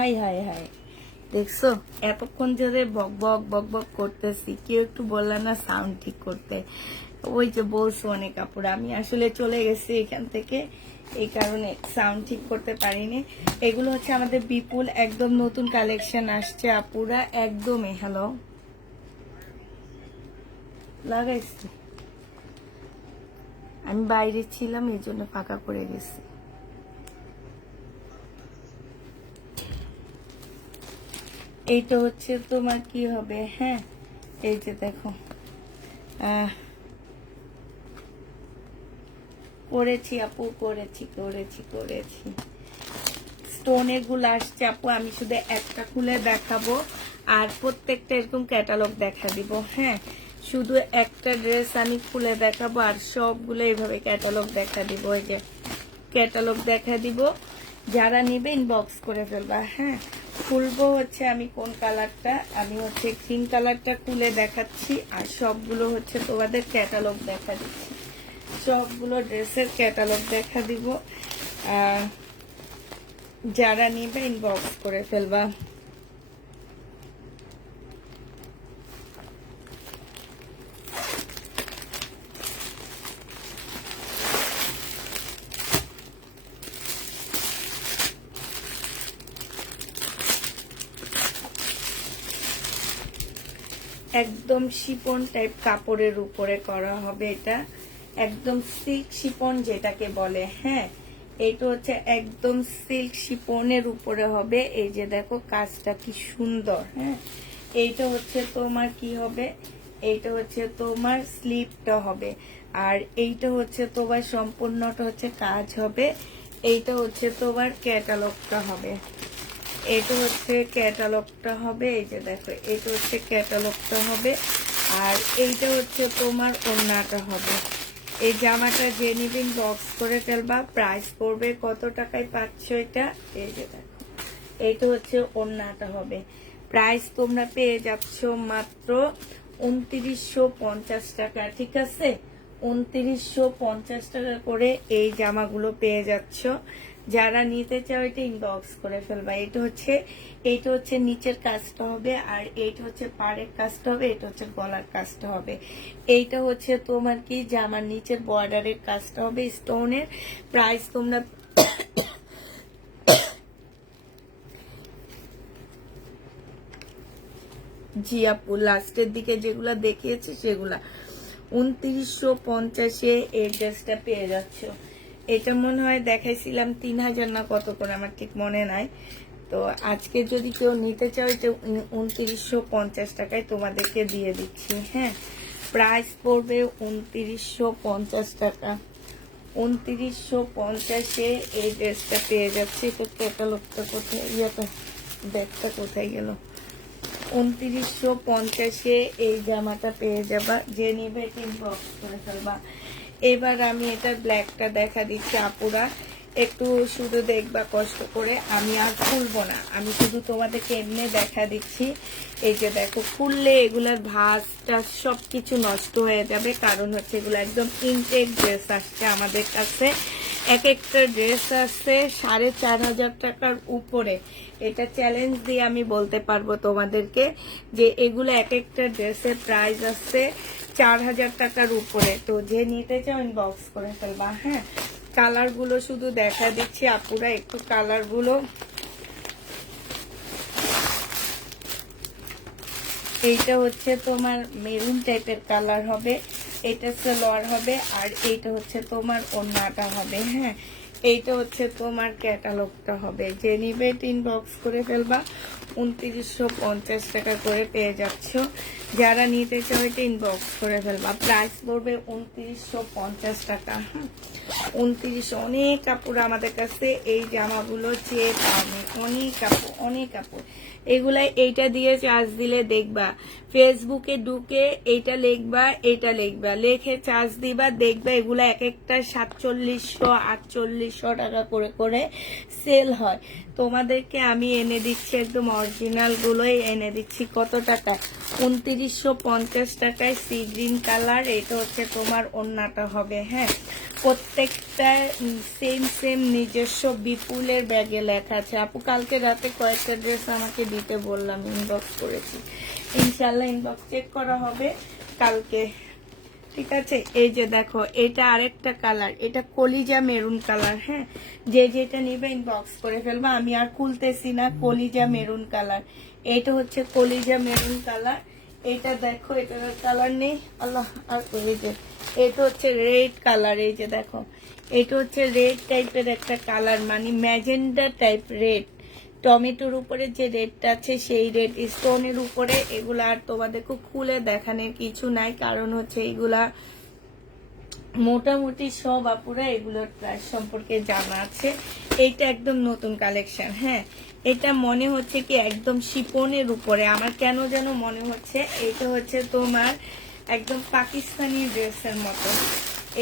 High high high, দেখছো এতক্ষণ ধরে বক বক বক বক করতেছি, কেউ একটু বললা না সাউন্ড ঠিক করতে। ওই যে বলছো অনেক আপুরা, আমি আসলে চলে গেছি এখান থেকে, এই কারণে সাউন্ড ঠিক করতে পারিনি। এগুলো হচ্ছে আমাদের বিপুল একদম নতুন কালেকশন আসছে আপুরা, একদমই। হ্যালো, লাগাইছি, আমি বাইরে ছিলাম এই জন্য ফাঁকা করে গেছি। এইটা হচ্ছে তোমার কি হবে, হ্যাঁ এই যে দেখো করেছি আপু, করেছি করেছি করেছি। স্টোনের গুলো আসছে আপু, আমি শুধু একটা খুলে দেখাবো আর প্রত্যেকটা এরকম ক্যাটালগ দেখা দিব। হ্যাঁ, শুধু একটা ড্রেস আমি খুলে দেখাবো আর সবগুলো এইভাবে ক্যাটালগ দেখা দিব। এই যে ক্যাটালগ দেখা দিব, যারা নিবে ইনবক্স করে ফেলবা। হ্যাঁ, খুলবো হচ্ছে আমি কোন কালারটা, আমি হচ্ছে গ্রিন কালারটা খুলে দেখাচ্ছি আর সবগুলো হচ্ছে তোমাদের ক্যাটালগ দেখা দিচ্ছি, সবগুলো ড্রেসের ক্যাটালগ দেখা দিব। যারা নিবে ইনবক্স করে ফেলবা। একদম শিপন টাইপ কাপড়ের উপরে করা হবে, এটা একদম সিল্ক শিপন যেটাকে বলে। হ্যাঁ, এইটা হচ্ছে একদম সিল্ক শিপনের উপরে হবে। এই যে দেখো কাজটা কি সুন্দর। হ্যাঁ, এইটা হচ্ছে তোমার কি হবে, এইটা হচ্ছে তোমার স্লিপটা হবে আর এইটা হচ্ছে তোমার সম্পূর্ণটা হচ্ছে কাজ হবে। এইটা হচ্ছে তোমার ক্যাটালগটা হবে, এটা হচ্ছে ক্যাটালগটা হবে। এই যে দেখো এটা হচ্ছে ক্যাটালগটা হবে আর এইটা হচ্ছে তোমার ওড়নাটা হবে। এই জামাটা যে নিবেন বক্স করে ফেলবা। প্রাইস পড়বে কত টাকায় পাচ্ছ এটা, এই যে দেখো এইটা হচ্ছে ওড়নাটা হবে। প্রাইস তোমরা পেয়ে যাচ্ছ মাত্র 2950 টাকা। ঠিক আছে, 2950 টাকা করে এই জামাগুলো পেয়ে যাচ্ছ। যারা নিতে চাও এটা ইনবক্স করে ফেলবা। এইটা হচ্ছে নিচের কাজটা হবে আর এইটা হচ্ছে পাড়ের কাজটা হবে, এটা হচ্ছে গলার কাজটা হবে। এইটা হচ্ছে তোমার কি জামার নিচের বর্ডারের কাজটা হবে স্টোনের। প্রাইস তোমরা জি আপু, লাস্টের দিকে যেগুলা দেখিয়েছি সেগুলা 2950-এ এই ড্রেসটা পেয়ে যাচ্ছ। এটা মনে হয় দেখাইছিলাম 3000 না কত করে, আমার ঠিক মনে নাই। তো আজকে যদি কেউ নিতে চাও এটা 2950 টাকায় তোমাদেরকে দিয়ে দিচ্ছি। হ্যাঁ, প্রাইস পড়বে 2950 টাকা। 2950-এ এই ড্রেসটা পেয়ে যাচ্ছে। তো ক্যাটালগটা কোথায়, ইয়েটা ব্যাগটা কোথায় গেল? 2950-এ এই জামাটা পেয়ে যাবা, যে নিবে ইনবক্স করে ফেলবা। এবার আমি এটা ব্ল্যাকটা দেখা দিচ্ছি আপুরা, একটু শুধু দেখবা কষ্ট করে, আমি আর খুলবো না, আমি শুধু তোমাদেরকে এমনি দেখা দিচ্ছি। এই যে দেখো, খুললে এগুলার ভাঁজটা সবকিছু নষ্ট হয়ে যাবে, কারণ হচ্ছে এগুলো একদম ইনটেক ড্রেস আসছে আমাদের কাছে। এক একটা ড্রেস আছে 4500 টাকার উপরে। এটা চ্যালেঞ্জ দিয়ে আমি বলতে পারবো তোমাদেরকে যে এগুলো এক একটা ড্রেসের প্রাইস আছে 4000 টাকার উপরে। তো যে নিতে চাও ইনবক্স করে ফেলবা। হ্যাঁ, কালার গুলো শুধু দেখা দিচ্ছি আপুরা, একটু কালার গুলো। এইটা হচ্ছে তোমার মেরুন টাইপের কালার হবে, এটা সালোয়ার হবে আর এইটা হচ্ছে তোমার ওড়নাটা হবে। হ্যাঁ, এইটা হচ্ছে তোমার ক্যাটালগটা হবে। যে নিবে ইনবক্স করে ফেলবা। 2950 টাকা করে পেয়ে যাচ্ছ। যারা নিতে চাও এটা ইনবক্স করে ফেলবা। প্রাইস পড়বে 2950 টাকা। 29। অনেক কাপড় আমাদের কাছে এই জামাগুলো চেয়ে পাবে, অনেক কাপড় অনেক কাপড়। এগুলাই এইটা দিয়ে চার্জ দিলে দেখবা, ফেসবুকে ঢুকে এইটা লিখবা, এইটা লিখবা, লেখে চার্জ দিবা, দেখবা এগুলা এক একটা 4700 4800 টাকা করে করে সেল হয়। তোমাদেরকে আমি এনে দিচ্ছি একদম অরিজিনাল গুলোই এনে দিচ্ছি। কত টাকা? 2950 টাকায় সি গ্রিন কালার। এটা হচ্ছে তোমার ওড়নাটা হবে। হ্যাঁ, প্রত্যেকটা সেম সেম নিজস্ব বিপুলের ব্যাগে লেখা আছে। আপু কালকে রাতে কয়েকটা ড্রেস আমাকে দিতে বললাম, ইনবক্স করেছি, ইনশাল্লাহ ইনবক্স চেক করা হবে কালকে, ঠিক আছে। এই যে দেখো এটা আরেকটা কালার, এটা কলিজা মেরুন কালার। হ্যাঁ, যে যেটা নিবে ইনবক্স করে ফেলবা, আমি আর খুলতেছি না। কলিজা মেরুন কালার, এটা হচ্ছে কলিজা মেরুন কালার। এটা দেখো এটার কালার নেই আল্লাহ। আর এই যে এটা হচ্ছে রেড কালার, এই যে দেখো এটা হচ্ছে রেড টাইপের একটা কালার, মানে ম্যাজেন্ডা টাইপ রেড, টমেটোর উপরে যে রেডটা আছে সেই রেড স্টোনের উপরে। এগুলা আর তোমাদেরকে খুলে দেখানোর কিছু নাই, কারণ হচ্ছে এগুলা মোটামুটি সব আপুরা এগুলোর প্রাইস সম্পর্কে জানা আছে। এইটা একদম নতুন কালেকশন। হ্যাঁ, এটা মনে হচ্ছে কি একদম শিপনের উপরে, আমার কেন যেন মনে হচ্ছে এটা হচ্ছে তোমার একদম পাকিস্তানি ড্রেসের মতন।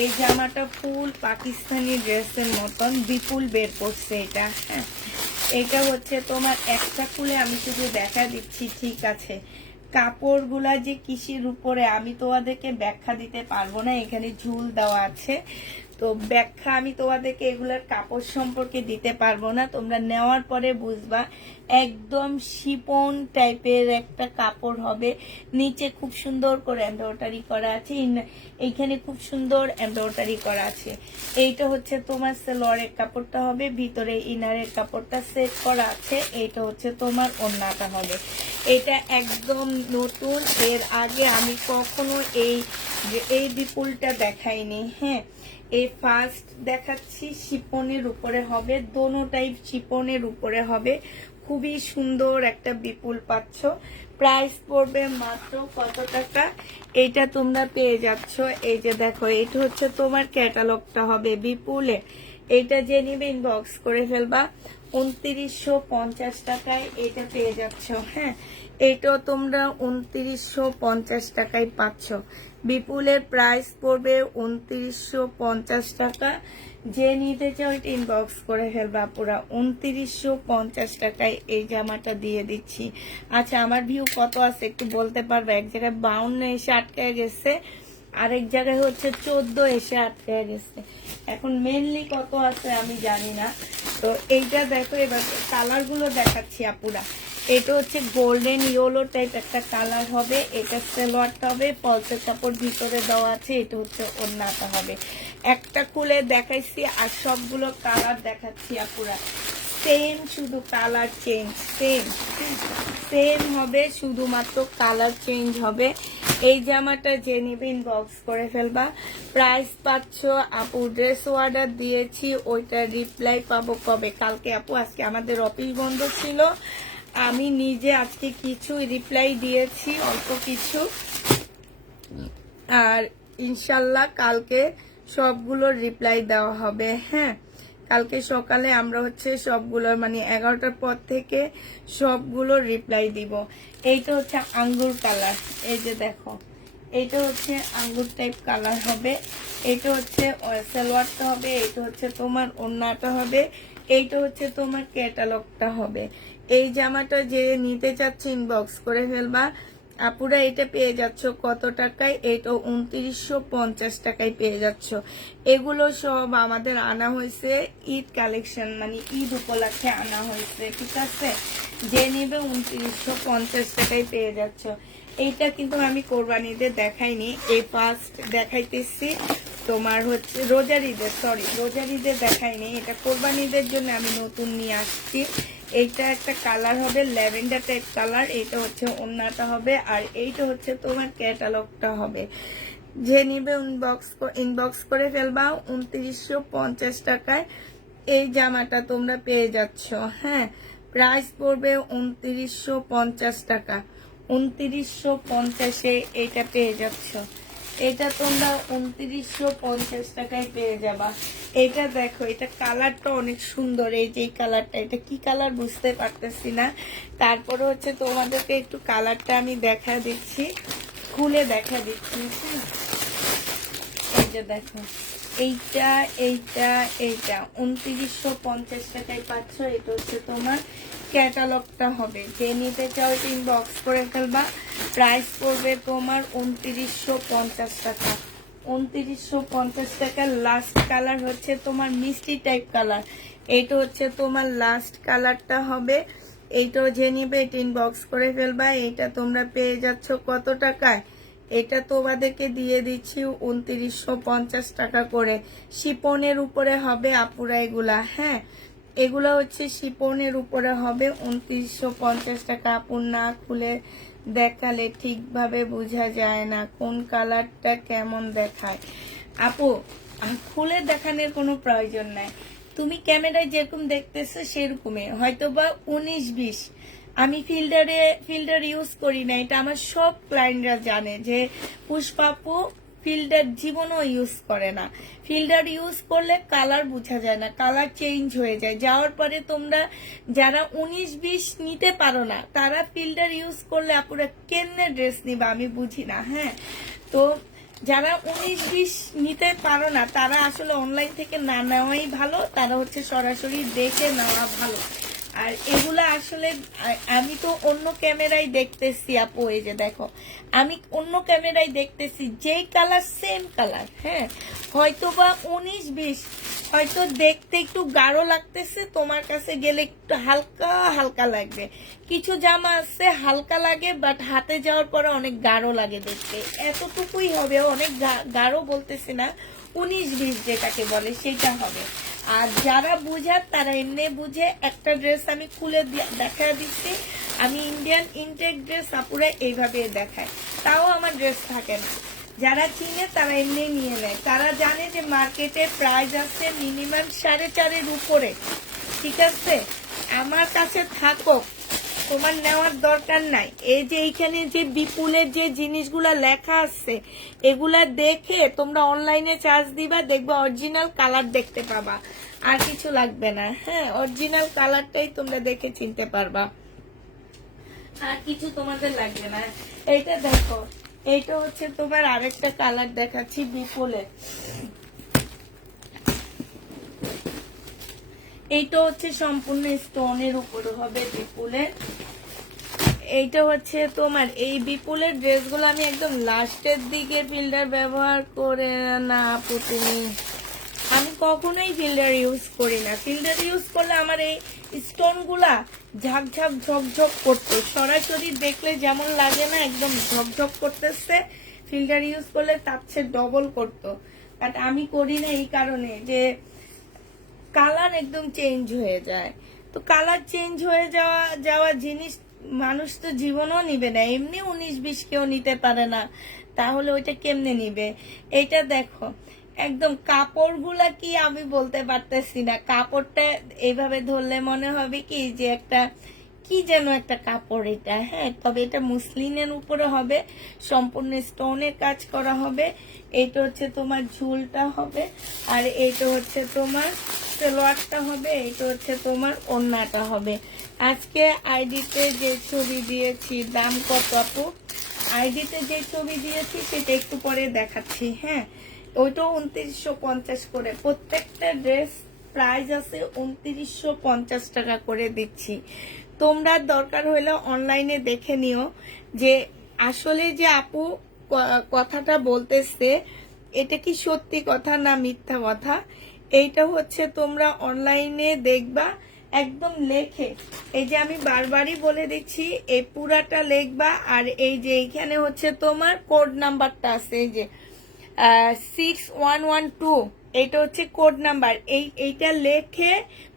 এই জামাটা ফুল পাকিস্তানি ড্রেসের মতন বিপুল বের করছে এটা। হ্যাঁ, এটা হচ্ছে তোমার একটা খুলে আমি শুধু দেখা দিচ্ছি, ঠিক আছে। কাপড়গুলা যে কিসের উপরে আমি তোমাদেরকে ব্যাখ্যা দিতে পারবো না, এখানে ঝুল দেওয়া আছে, তো ব্যাখ্যা আমি তোমাদেরকে এগুলার কাপড় সম্পর্কে দিতে পারবো না, তোমরা নেওয়ার পরে বুঝবা। একদম শিপন টাইপের একটা কাপড় হবে, নিচে খুব সুন্দর করে এমব্রয়ডারি করা আছে, এইখানে খুব সুন্দর এমব্রয়ডারি করা আছে। এইটা হচ্ছে তোমার সালোয়ারের কাপড়টা হবে, ভিতরে ইনারের কাপড়টা সেট করা আছে। এইটা হচ্ছে তোমার ওড়নাটা হবে। এটা একদম নতুন, এর আগে আমি কখনো এই বিপুলটা দেখাইনি। হ্যাঁ, এই ফার্স্ট দেখাচ্ছি। শিপনের উপরে হবে, দোনো টাইপ শিপনের উপরে হবে, খুবই সুন্দর একটা বিপুল পাচ্ছ। প্রাইস পড়বে মাত্র কত টাকা, এইটা তোমরা পেয়ে যাচ্ছ। এই যে দেখো এটা হচ্ছে তোমার ক্যাটালগটা হবে বিপুলে, এইটা যে নিবে ইনবক্স করে ফেলবা। 2950 টাকায় এটা পেয়ে যাচ্ছ। হ্যাঁ, এটাও তোমরা 2950 টাকায় পাচ্ছ। বিপুলের প্রাইস পড়বে 2950 টাকা। যে নিতে চাও এটা ইনবক্স করে ফেলবা পুরা। 2950 টাকায় এই জামাটা দিয়ে দিচ্ছি। আচ্ছা, আমার ভিউ কত আছে একটু বলতে পারবে? এক জায়গায় 52 এসে আটকায় গেছে, আরেক জায়গায় হচ্ছে 14 এসে আটকায় গেছে। এখন মেনলি কত আছে আমি জানি না। তো এইটা দেখো, এবার কালার গুলো দেখাচ্ছি আপুরা। এটা হচ্ছে গোল্ডেন ইয়েলো টাইপ একটা কালার হবে। এটা সালোয়ারটা হবে, পলসের কাপড় ভিতরে দেওয়া আছে। এটা হচ্ছে ওড়নাটা হবে। একটা খুলে দেখাইছি আর সবগুলো কালার দেখাচ্ছি আপুরা। সেম, শুধু কালার চেঞ্জ, সেম সেম হবে, শুধুমাত্র কালার চেঞ্জ হবে। এই জামাটা যে নিবে ইনবক্স করে ফেলবা। প্রাইস পাচ্ছ আপু, ড্রেস অর্ডার দিয়েছি, ওইটা রিপ্লাই পাবো কবে? কালকে আপু, আজকে আমাদের অফিস বন্ধ ছিল, আমি নিজে আজকে কিছু রিপ্লাই দিয়েছি, অল্প কিছু, আর ইনশাল্লাহ কালকে সবগুলোর রিপ্লাই দেওয়া হবে। হ্যাঁ, কালকে সকালে আমরা হচ্ছে সবগুলোর মানে 11টার পর থেকে সবগুলোর রিপ্লাই দিব। এইটা হচ্ছে আঙ্গুর কালার, এই যে দেখো এইটা হচ্ছে আঙ্গুর টাইপ কালার হবে। এইটা হচ্ছে সালোয়ারটা হবে, এইটা হচ্ছে তোমার ওড়নাটা হবে, এইটা হচ্ছে তোমার ক্যাটালগটা হবে। এই জামাটা যে নিতে চাচ্ছে ইনবক্স করে ফেলবা আপুরা। এটা পেয়ে যাচ্ছ কত টাকায়? এটা 2950 টাকায় পেয়ে যাচ্ছ। এগুলো সব আমাদের আনা হয়েছে ঈদ কালেকশন, মানে ঈদ উপলক্ষে আনা হয়েছে, ঠিক আছে। যে নিবে 2950 টাকায় পেয়ে যাচ্ছ। এইটা কিন্তু আমি কোরবানিতে দেখাইনি, এই ফার্স্ট দেখাইতেছি। তোমার হচ্ছে রোজার ঈদের, সরি রোজার ঈদের দেখাইনি, এটা কোরবানিদের জন্য আমি নতুন নিয়ে আসছি। এইটা একটা কালার হবে ল্যাভেন্ডার টাইপ কালার, এইটা হচ্ছে ওড়নাটা হবে, আর এইটা হচ্ছে তোমার ক্যাটালগটা হবে। যে নিবে ইনবক্স করে ফেলবা 2950 টাকায় এই জামাটা তোমরা পেয়ে যাচ্ছ। হ্যাঁ, প্রাইস পড়বে 2950 টাকা। 2950-এ এইটা পেয়ে যাচ্ছ। এটা তোমরা 2950 টাকায় পেয়ে যাবা। এটা দেখো, এটা কালারটা অনেক সুন্দর, এই যে কালারটা, এটা কি কালার বুঝতে পারতেছি না, তারপরে হচ্ছে তোমাদেরকে একটু কালারটা আমি দেখা দিচ্ছি, খুলে দেখা দিচ্ছি। এই যে দেখো এইটা এইটা এইটা 2950 টাকায় পাচ্ছ। এটা হচ্ছে তোমার ক্যাটালগটা হবে। যে নিতে চাও ইনবক্স করে ফেলবা। প্রাইস পড়বে তোমার 2950 টাকা। 2950 টাকা। লাস্ট কালার হচ্ছে তোমার মিষ্টি টাইপ কালার, এইটা হচ্ছে তোমার লাস্ট কালারটা হবে। এইটাও যে নিবে এটা ইনবক্স করে ফেলবা। এইটা তোমরা পেয়ে যাচ্ছ কত টাকায়? এটা তোমাদেরকে দিয়ে দিচ্ছি 2950 টাকা করে। শিপনের উপরে হবে আপুরা এগুলা, হ্যাঁ এগুলো হচ্ছে শিপনের উপরে হবে 2950 টাকা। আপুর না খুলে দেখালে ঠিকভাবে বোঝা যায় না কোন কালারটা কেমন দেখায়। আপু খুলে দেখানোর কোনো প্রয়োজন নাই, তুমি ক্যামেরায় যেরকম দেখতেছো সেরকমই, হয়তো বা 19-20। আমি ফিল্টার ইউজ করি না, এটা আমার সব ক্লায়েন্টরা জানে যে পুষ্পাপু ফিল্টার জীবনও ইউজ করে না। ফিল্টার ইউজ করলে কালার বোঝা যায় না, কালার চেঞ্জ হয়ে যায়। যাওয়ার পরে তোমরা যারা 19-20 নিতে পারো না তারা ফিল্টার ইউজ করলে আপুরা কেমনে ড্রেস নিবা আমি বুঝি না। হ্যাঁ, তো যারা 19-20 নিতে পারো না তারা আসলে অনলাইন থেকে না নেওয়াই ভালো, তারা হচ্ছে সরাসরি দেখে নেওয়া ভালো। আর এগুলা আসলে আমি তো অন্য ক্যামেরায় দেখতেছি আপু, এই যে দেখো আমি অন্য ক্যামেরায় দেখতেছি যেই কালার সেম কালার, হ্যাঁ হয়তো বা 19-20 হয়তো দেখতে একটু গাঢ় লাগতেছে, তোমার কাছে গেলে একটু হালকা হালকা লাগবে। কিছু জামা আছে হালকা লাগে বাট হাতে যাওয়ার পরে অনেক গাঢ় লাগে দেখতে, এতটুকুই হবে। অনেক গাঢ় বলতেছি না, 19-20 যেটাকে বলে সেটা হবে। আর যারা বুঝার তারা এমনি বুঝে। একটা ড্রেস আমি খুলে দেখা দিচ্ছি, আমি ইন্ডিয়ান ইনটেক ড্রেস আপুরা এইভাবে দেখায়, তাও আমার ড্রেস থাকে না। যারা চিনে তারা এমনি নিয়ে নেয়, তারা জানে যে মার্কেটে প্রাইস আছে মিনিমাম 4.5-এর উপরে, ঠিক আছে। আমার কাছে থাকো, তোমার নেওয়ার দরকার নাই। এই যে এইখানে যে বিপুলের যে জিনিসগুলা লেখা আছে এগুলা দেখে তোমরা অনলাইনে চার্জ দিবা, দেখবা অরিজিনাল কালার দেখতে পাবা, আর কিছু লাগবে না। হ্যাঁ, অরিজিনাল কালারটাই তোমরা দেখে চিনতে পারবা, আর কিছু তোমাদের লাগবে না। এইটা দেখো, এইটা হচ্ছে তোমার আরেকটা কালার দেখাচ্ছি বিপুলের। এইটা হচ্ছে সম্পূর্ণ স্টোনের উপরে হবে বিপুলের। এইটা হচ্ছে তোমার এই বিপুলের ড্রেসগুলো আমি একদম লাস্টের দিকে ফিল্টার ব্যবহার করে না প্রতিদিন, আমি কখনোই ফিল্টার ইউজ করি না। ফিল্টার ইউজ করলে আমার এই স্টোনগুলা ঝাঁকঝাঁক ঝকঝক করতো, সরাসরি দেখলে যেমন লাগে না একদম ঝকঝক করতেছে, ফিল্টার ইউজ করলে তার চেয়ে ডবল করতো। বাট আমি করি না এই কারণে যে কালার একদম চেঞ্জ হয়ে যায়। তো কালার চেঞ্জ হয়ে যাওয়া জিনিস মানুষ তো জীবনও নিবে না, এমনি 19-20 কেউ নিতে পারে না, তাহলে ওইটা কেমনে নিবে? এইটা দেখো একদম কাপড়গুলা কি আমি বলতে পারতেছি না, কাপড়টা এইভাবে ধরলে মনে হবে কি যে একটা কি যেন একটা কাপড় এটা। হ্যাঁ, তবে এটা মুসলিনের উপরে হবে, সম্পূর্ণ স্টোনের কাজ করা হবে। এইটা হচ্ছে তোমার ঝুলটা হবে, আর এইটা হচ্ছে তোমার সালোয়ারটা হবে, এইটা হচ্ছে তোমার ওড়নাটা হবে। আজকে আইডিতে যে ছবি দিয়েছি দাম কত আপু? আইডিতে যে ছবি দিয়েছি সেটা একটু পরে দেখাচ্ছি। হ্যাঁ, ওইটাও 2950 করে। প্রত্যেকটা ড্রেস প্রাইস আছে 2950 টাকা করে দিচ্ছি। তোমরা দরকার হলে অনলাইনে দেখে নিও যে আসলে যে আপু কথাটা বলতেছে এটা কি সত্যি কথা না মিথ্যা কথা। এইটা হচ্ছে তোমরা অনলাইনে দেখবা, একদম লেখে, এই যে আমি বারবারই বলে দিচ্ছি এই পুরাটা লিখবা। আর এই যে এইখানে হচ্ছে তোমার কোড নাম্বারটা আছে, এই যে 6112, এটা হচ্ছে কোড নাম্বার। এইটা লেখে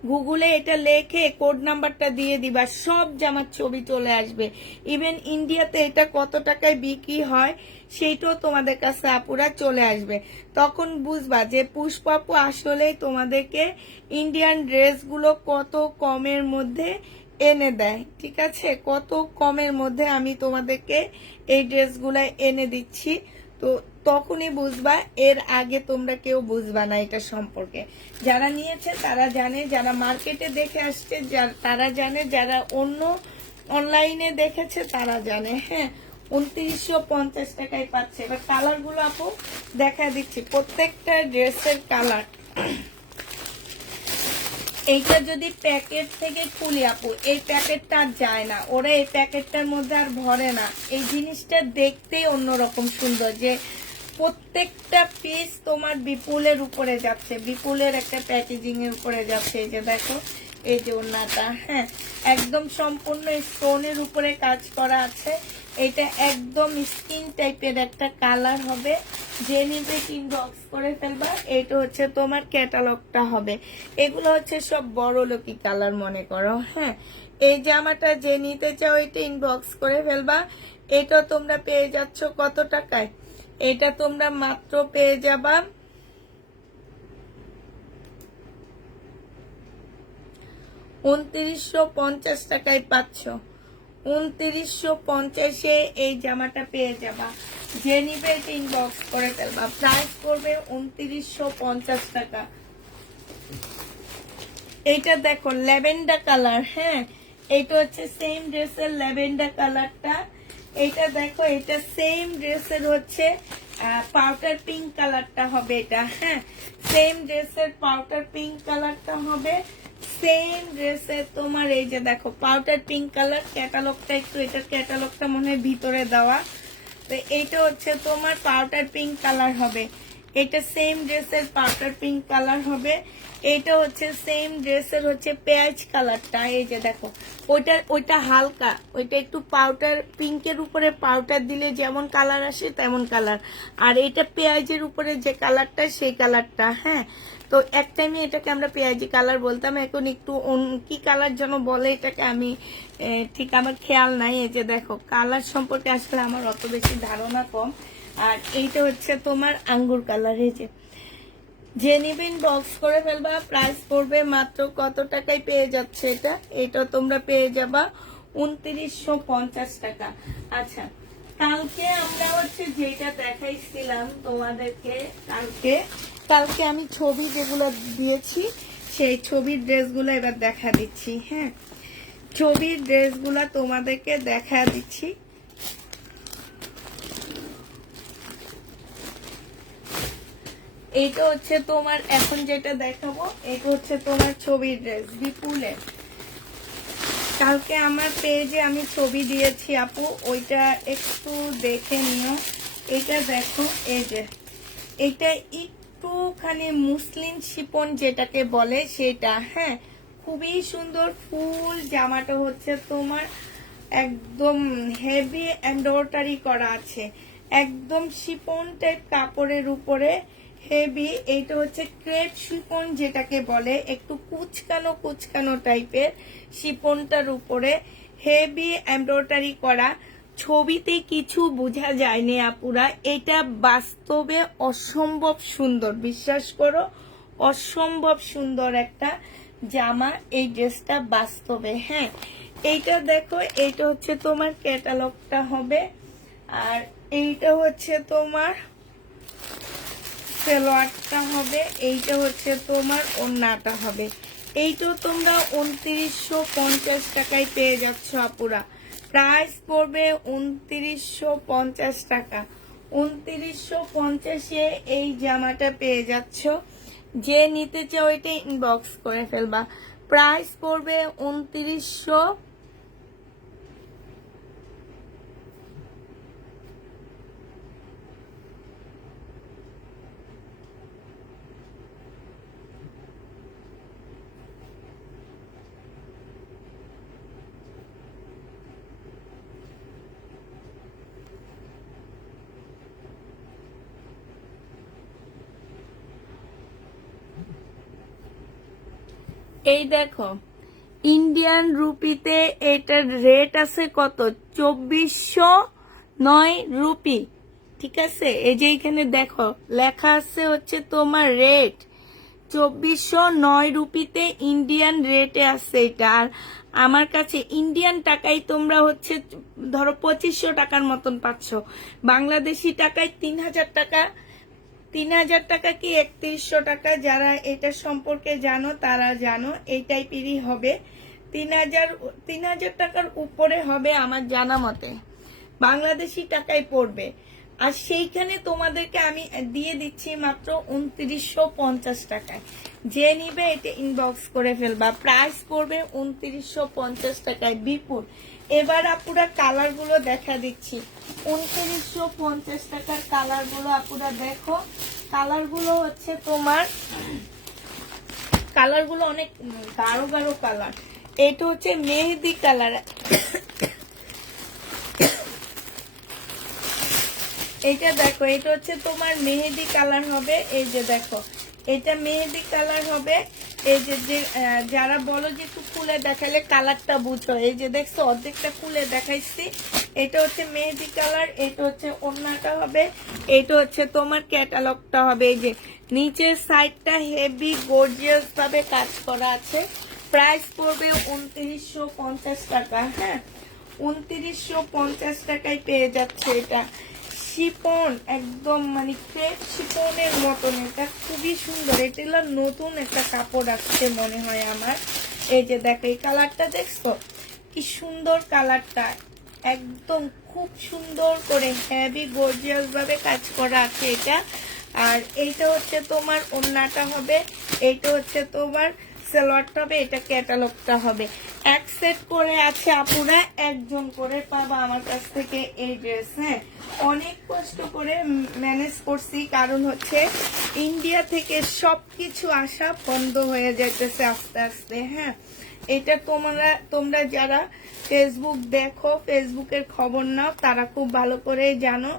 গুগলে, এটা লেখে কোড নাম্বারটা দিয়ে দিবা, সব জামার ছবি চলে আসবে। ইভেন ইন্ডিয়াতে এটা কত টাকায় বিক্রি হয় সেইটাও তোমাদের কাছে আপুরা চলে আসবে। তখন বুঝবা যে পুষ্পাপু আসলেই তোমাদেরকে ইন্ডিয়ান ড্রেসগুলো কত কমের মধ্যে এনে দেয়। ঠিক আছে, কত কমের মধ্যে আমি তোমাদেরকে এই ড্রেসগুলো এনে দিচ্ছি। তো তখনই বুঝবা, এর আগে তোমরা কেউ বুঝবা না এটা সম্পর্কে। যারা নিয়েছে তারা জানে, যারা মার্কেটে দেখে আসছে তারা জানে, যারা অন্য অনলাইনে দেখেছে তারা জানে। হ্যাঁ, 2950 টাকায় পাচ্ছে। এবার কালার গুলো আপু দেখা দিচ্ছি, প্রত্যেকটা ড্রেসের কালার। এইটা যদি প্যাকেট থেকে খুলি আপু, এই প্যাকেটটা আর যায় না, ওরা এই প্যাকেটটার মধ্যে আর ভরে না। এই জিনিসটা দেখতেই অন্যরকম সুন্দর, যে প্রত্যেকটা পিস তোমার বিপুলের উপরে যাচ্ছে, বিপুলের একটা প্যাকেজিং এর উপরে যাচ্ছে। এই যে দেখো, এই যে ওড়নাটা, হ্যাঁ একদম সম্পূর্ণ স্টোনের উপরে কাজ করা আছে। এটা একদম স্কিন টাইপের একটা কালার হবে, যে নিবে ইনবক্স করে ফেলবা। এটা হচ্ছে তোমার ক্যাটালগটা হবে। এগুলো হচ্ছে সব বড় লোকি কালার মনে করো, হ্যাঁ। এই জামাটা যে নিতে চাও এটা ইনবক্স করে ফেলবা। এটা তোমরা পেয়ে যাচ্ছ কত টাকায়? এটা তোমরা মাত্র পেয়ে যাবা 2950 টাকায় পাচ্ছ। 2950-এ এই জামাটা পেয়ে যাবা। যে নিবে এটা ইনবক্স করে ফেলবা। প্রাইস পড়বে 2950 টাকা। এইটা দেখো ল্যাভেন্ডার কালার, হ্যাঁ এটা হচ্ছে সেম ড্রেসের ল্যাভেন্ডার কালারটা। এটা দেখো, এটা সেম ড্রেসের হচ্ছে পাউডার পিঙ্ক কালারটা হবে এটা, হ্যাঁ সেম ড্রেসের পাউডার পিঙ্ক কালারটা হবে। সেম ড্রেসের তোমার এই যে দেখো পাউডার পিঙ্ক কালার। ক্যাটালগটা একটু, এটার ক্যাটালগটা মনে হয় ভিতরে দেওয়া। তো এইটা হচ্ছে তোমার পাউডার পিঙ্ক কালার হবে। এটা সেম ড্রেসের পাউডার পিঙ্ক কালার হবে। এটা হচ্ছে সেম ড্রেসের হচ্ছে পেঁয়াজ কালারটা। এই যে দেখো, ওইটা হালকা, ওইটা একটু পাউডার পিঙ্কের উপরে পাউডার দিলে যেমন কালার আসে তেমন কালার। আর এটা পেঁয়াজের উপরে যে কালারটা সেই কালারটা, হ্যাঁ। তো এক টাইমে এটাকে আমরা পেঁয়াজি কালার বলতাম, এখন একটু কি কালার যেন বলে এটাকে, আমি ঠিক আমার খেয়াল নাই। এই যে দেখো, কালার সম্পর্কে আসলে আমার অত বেশি ধারণা কম। আর এইটা হচ্ছে তোমার আঙ্গুর কালার। এই যে নিবেন বক্স করে ফেলবা। প্রাইস পড়বে মাত্র কত টাকায় পেয়ে যাচ্ছে এটা? এটা তোমরা পেয়ে যাবা 2950 টাকা। আচ্ছা, কালকে আমরা হচ্ছে যেটা দেখাইছিলাম তোমাদেরকে, কালকে আমি ছবি যেগুলো দিয়েছি সেই ছবির ড্রেসগুলো এবার দেখা দিচ্ছি, হ্যাঁ ছবির ড্রেসগুলো তোমাদেরকে দেখা দিচ্ছি। এইটা হচ্ছে তোমার এখন যেটা দেখাবো, এটা হচ্ছে তোমার ছবির ড্রেস বিপুলের। কালকে আমার পেজে আমি ছবি দিয়েছি আপু, ওইটা একটু দেখে নিও। এটা দেখো, এই যে এটা একটুখানি মুসলিম শিপন যেটাকে বলে সেটা, হ্যাঁ খুবই সুন্দর। ফুল জামাটা হচ্ছে তোমার একদম হেভি এমব্রয়ডারি করা আছে, একদম শিপন টাইপ কাপড়ের উপরে হেভি। এইটা হচ্ছে ক্রেপ শিপন যেটাকে বলে, একটু কুচকানো কুচকানো টাইপের শিপনটার উপরে হেভি এমব্রয়ডারি করা। ছবিতে কিছু বোঝা যায়নি আপুরা, এটা বাস্তবে অসম্ভব সুন্দর, বিশ্বাস করো অসম্ভব সুন্দর একটা জামা এই ড্রেসটা বাস্তবে, হ্যাঁ। এইটা দেখো, এইটা হচ্ছে তোমার ক্যাটালগটা হবে। আর এইটা হচ্ছে তোমার সালোয়ারটা হবে। এইটা হচ্ছে তোমার ওড়নাটা হবে। এইটাও তোমরা 2950 টাকায় পেয়ে যাচ্ছ আপুরা। প্রাইস পড়বে 2950 টাকা। 2950-এ এই জামাটা পেয়ে যাচ্ছ। যে নিতে চাও এটা ইনবক্স করে ফেলবা। প্রাইস পড়বে 2900। এই দেখো, ইন্ডিয়ান রুপিতে এটার রেট আছে কত? 2409 রুপি, ঠিক আছে। এই যে এখানে দেখো লেখা আছে হচ্ছে তোমার রেট 2409 রুপিতে ইন্ডিয়ান রেটে আছে এটা। আর আমার কাছে ইন্ডিয়ান টাকায় তোমরা হচ্ছে ধরো 2500 টাকার মতন পাচ্ছ। বাংলাদেশি টাকায় 3000 টাকা। 3000 টাকা কি 3100 টাকা, যারা এটা সম্পর্কে জানো তারা জানো, এই টাইপেরই হবে। 3000 টাকার উপরে হবে আমার জানা মতে, বাংলাদেশি টাকায় পড়বে। আর সেইখানে তোমাদেরকে আমি দিয়ে দিচ্ছি মাত্র 2950 টাকায়। যে নিবে এটা ইনবক্স করে ফেলবা। প্রাইস পড়বে 2950 টাকায় বিপুল। এবার আপুরা কালার গুলো দেখা দিচ্ছি। 2950 টাকার কালার গুলো আপুরা দেখো। কালার গুলো হচ্ছে তোমার, কালার গুলো অনেক গাঢ় গাঢ় কালার। এটা হচ্ছে মেহেদি কালার, এটা দেখো, এটা হচ্ছে তোমার মেহেদি কালার হবে। এই যে দেখো, এটা মেহেদি কালার হবে। এই যে যারা বলো যে একটু খুলে দেখালে কালারটা বুঝো, এই যে দেখছো অর্ধেকটা খুলে দেখাইছি। এটা হচ্ছে মেহেদি কালার, এটা হচ্ছে ওড়নাটা হবে, এটা হচ্ছে তোমার ক্যাটালগটা হবে। এই যে নিচের সাইডটা হেভি গর্জিয়াস ভাবে কাজ করা আছে। প্রাইস পড়বে 2950 টাকা। হ্যাঁ, 2950 টাকায় পেয়ে যাচ্ছে এটা। শিপন একদম মানে ক্রেপ শিপনের মতন, এটা খুবই সুন্দর। এটা হলো নতুন একটা কাপড় আসছে মনে হয় আমার। এই যে দেখো এই কালারটা দেখছো কি সুন্দর কালারটা, একদম খুব সুন্দর করে হেভি গর্জিয়াস ভাবে কাজ করা আছে এটা। আর এইটা হচ্ছে তোমার ওড়নাটা হবে, এইটা হচ্ছে তোমার সালোয়ারটা হবে, এটা ক্যাটালগটা হবে। এক সেট করে আছে আপুরা, একজন করে পাবা আমার কাছ থেকে এই ড্রেস। হ্যাঁ, অনেক কষ্ট করে ম্যানেজ করছি, কারণ হচ্ছে ইন্ডিয়া থেকে সবকিছু আসা বন্ধ হয়ে যাইতেছে আস্তে আস্তে। হ্যাঁ, এটা তোমরা যারা ফেসবুক দেখো, ফেসবুকের খবর নাও, তারা খুব ভালো করে জানো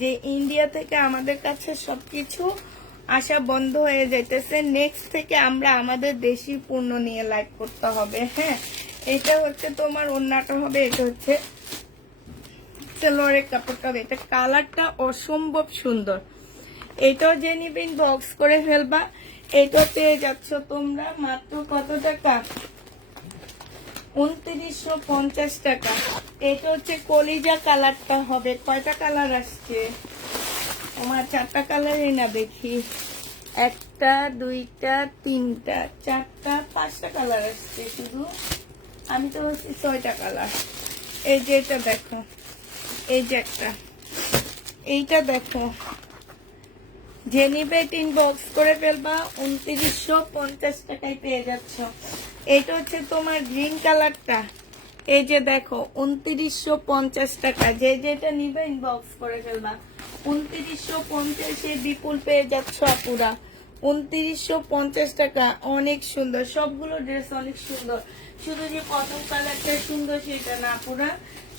যে ইন্ডিয়া থেকে আমাদের কাছে সবকিছু আসা বন্ধ হয়ে যাইতেছে। নেক্সট থেকে আমরা আমাদের দেশি পণ্য নিয়ে লাইভ করতে হবে। হ্যাঁ, এটা হচ্ছে তোমার ওড়নাটা হবে, এটা হচ্ছে সালোয়ারের কাপড়টা হবে। এটা কালারটা অসম্ভব সুন্দর। এটাও যে নিবেন বক্স করে ফেলবা। এটা পেয়ে যাচ্ছ তোমরা মাত্র কত টাকা? 2950 টাকা। এটা হচ্ছে কলিজা কালারটা হবে। কয়টা কালার আসছে আমার? 4টা কালারই না দেখি, 1টা 2টা 3টা 4টা 5টা কালার আসছে শুধু। আমি তো হচ্ছে 6টা কালার। এই যে এটা দেখো, এই যে একটা, এইটা দেখো, যে নিবে 3 বক্স করে ফেলবা। 2950 টাকায় পেয়ে যাচ্ছ। এটা হচ্ছে তোমার গ্রিন কালারটা। এই যে দেখো 2950 টাকা। যে যেটা নিবে ইনবক্স করে ফেলবা। 2950-এ বিপুল পেয়ে যাচ্ছ আপুরা। 2950 টাকা, অনেক সুন্দর। সবগুলো ড্রেস অনেক সুন্দর, শুধু যে প্রথম কালারটা সুন্দর সেটা না আপুরা,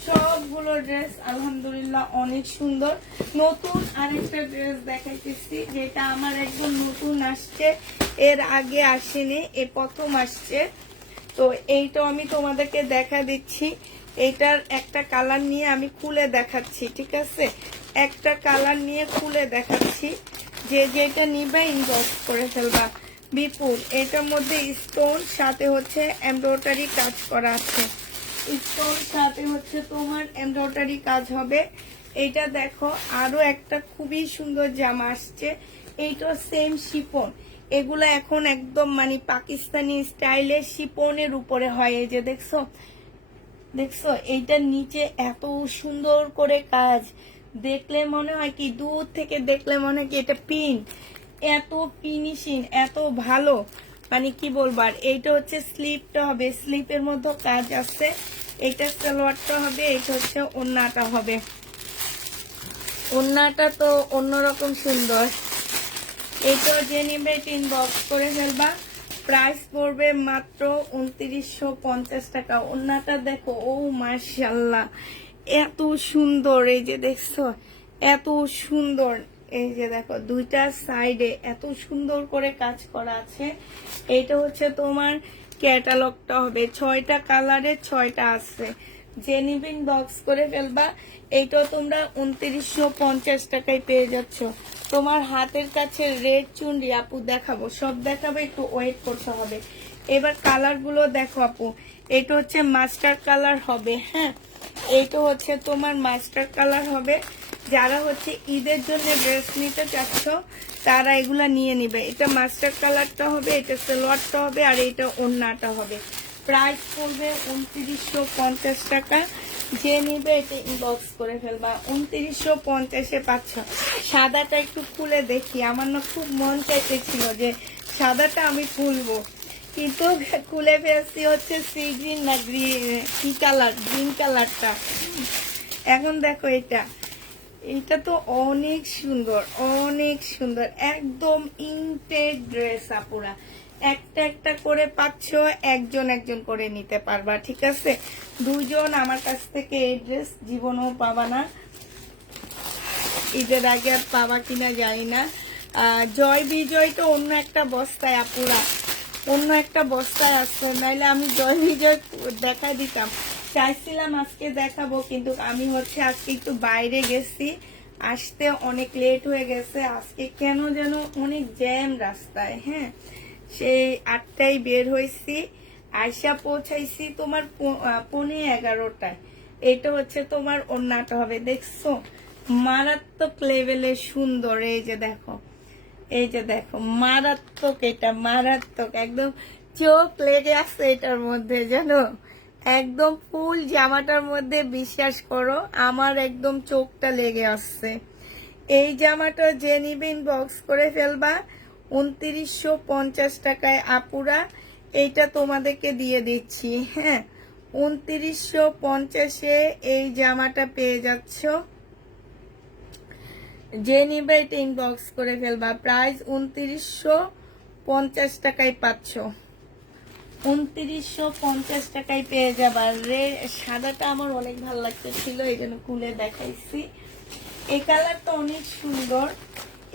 সবগুলো ড্রেস আলহামদুলিল্লাহ অনেক সুন্দর। নতুন আরেকটা ড্রেস দেখাইতেছি, যেটা আমার একদম নতুন আসছে, এর আগে আসেনি, এ প্রথম আসছে। তো এইটা আমি তোমাদেরকে দেখা দিচ্ছি। এটার একটা কালার নিয়ে আমি খুলে দেখাচ্ছি, ঠিক আছে? একটা কালার নিয়ে খুলে দেখাচ্ছি। যে যেটা নিবে ইনবক্স করে ফেলবা। বিপুল, এটার মধ্যে স্টোন সাথে হচ্ছে এমব্রয়ডারি কাজ করা আছে। স্টোন সাথে হচ্ছে তোমার এমব্রয়ডারি কাজ হবে। এইটা দেখো, আরো একটা খুবই সুন্দর জামা আসছে। এইটা সেম শিফন। এগুলো এখন একদম মানে পাকিস্তানি স্টাইলে শিফনের উপরে হয়। এই যে দেখছো, দেখছো এইটার নিচে এত সুন্দর করে কাজ, দেখলে মনে হয় কি, দূর থেকে দেখলে মনে হয় কি এটা পিন। এত ফিনিশিং, এত ভালো, মানে কি বলবার। এইটা হচ্ছে স্লিপটা হবে, স্লিপের মধ্যে কাজ আছে। এটা সালোয়ারটা হবে, এটা হচ্ছে ওড়নাটা হবে। ওড়নাটা তো অন্যরকম সুন্দর। এইটাও যে নিবে 3 বক্স করে ফেলবা। প্রাইস পড়বে মাত্র 2950 টাকা। ওড়নাটা দেখো, ও মাশাআল্লাহ, এত সুন্দর। এই যে দেখছো, এত সুন্দর। এই যে দেখো, দুইটা সাইডে এত সুন্দর করে কাজ করা আছে। এটা হচ্ছে তোমার ক্যাটালগটা হবে। 6টা কালারে 6টা আছে। যে নিবেন বক্স করে ফেলবা। এইটাও তোমরা 2950 টাকায় পেয়ে যাচ্ছ। তোমার হাতের কাছে রেড চুনরি আপু দেখাবো, সব দেখাবো, একটু ওয়েট করতে হবে। এবার কালার গুলো দেখো আপু। এটা হচ্ছে মাস্টার কালার হবে। হ্যাঁ, এইটা হচ্ছে তোমার মাস্টার কালার হবে। যারা হচ্ছে ঈদের জন্য ড্রেস নিতে চাচ্ছ তারা এগুলা নিয়ে নিবে। এটা মাস্টার কালারটা হবে, এটা সালোয়ারটা হবে, আর এটা ওড়নাটা হবে। প্রাইস পড়বে 2950 টাকা। যে নিবে এটা ইনবক্স করে ফেলবা। 2950-এ পাচ্ছ। সাদাটা একটু খুলে দেখি, আমার না খুব মন চাইতেছিল যে সাদাটা আমি খুলবো। কিন্তু খুলে ফেলছি হচ্ছে সি গ্রিন না গ্রিন, কি কালার, গ্রিন কালারটা। এখন দেখো এটা, এটা তো অনেক সুন্দর, অনেক সুন্দর, একদম ইনটেক ড্রেস আপুরা। একটা একটা করে পাচ্ছ, একজন একজন করে নিতে পারবা, ঠিক আছে? দুজন আমার কাছ থেকে এই ড্রেস জীবনেও পাবা না, ঈদের আগে আর পাবা কিনা জানি না। জয় বিজয় তো অন্য একটা বস্তায় আপুরা, অন্য একটা বস্তায় আসছে, নাইলে আমি জয় বিজয় দেখা দিতাম। চাইছিলাম আজকে দেখাবো, কিন্তু আমি হচ্ছে আজকে একটু বাইরে গেছি, আসতে অনেক লেট হয়ে গেছে আজকে, কেন যেন অনেক জ্যাম রাস্তায়। হ্যাঁ, সেই 8টায় বের হয়েছি, আয়সা পৌঁছাইছি তোমার 11:15। এটা হচ্ছে তোমার ওন্নাটা হবে, দেখছো মারাত্মক লেভেলের সুন্দর। এই যে দেখো, এই যে দেখো, মারাত্মক, এটা মারাত্মক, একদম চোখ লেগে আসছে এটার মধ্যে, জানো, একদম ফুল জামাটার মধ্যে বিশ্বাস করো আমার একদম চোখটা লেগে আসছে। এই জামাটা যে নিবে ইনবক্স করে ফেলবা 2950 টাকায় আপুরা, এইটা তোমাদেরকে দিয়ে দিচ্ছি। হ্যাঁ, 2950-এ এই জামাটা পেয়ে যাচ্ছ, যে নিবে এটা ইনবক্স করে ফেলবা। প্রাইস 2950 টাকায় পাচ্ছ, 2950 টাকায় পেয়ে যাবা। সাদাটা আমার অনেক ভালো লাগতেছিল, এই জন্য খুলে দেখাইছি। এই কালারটা অনেক সুন্দর,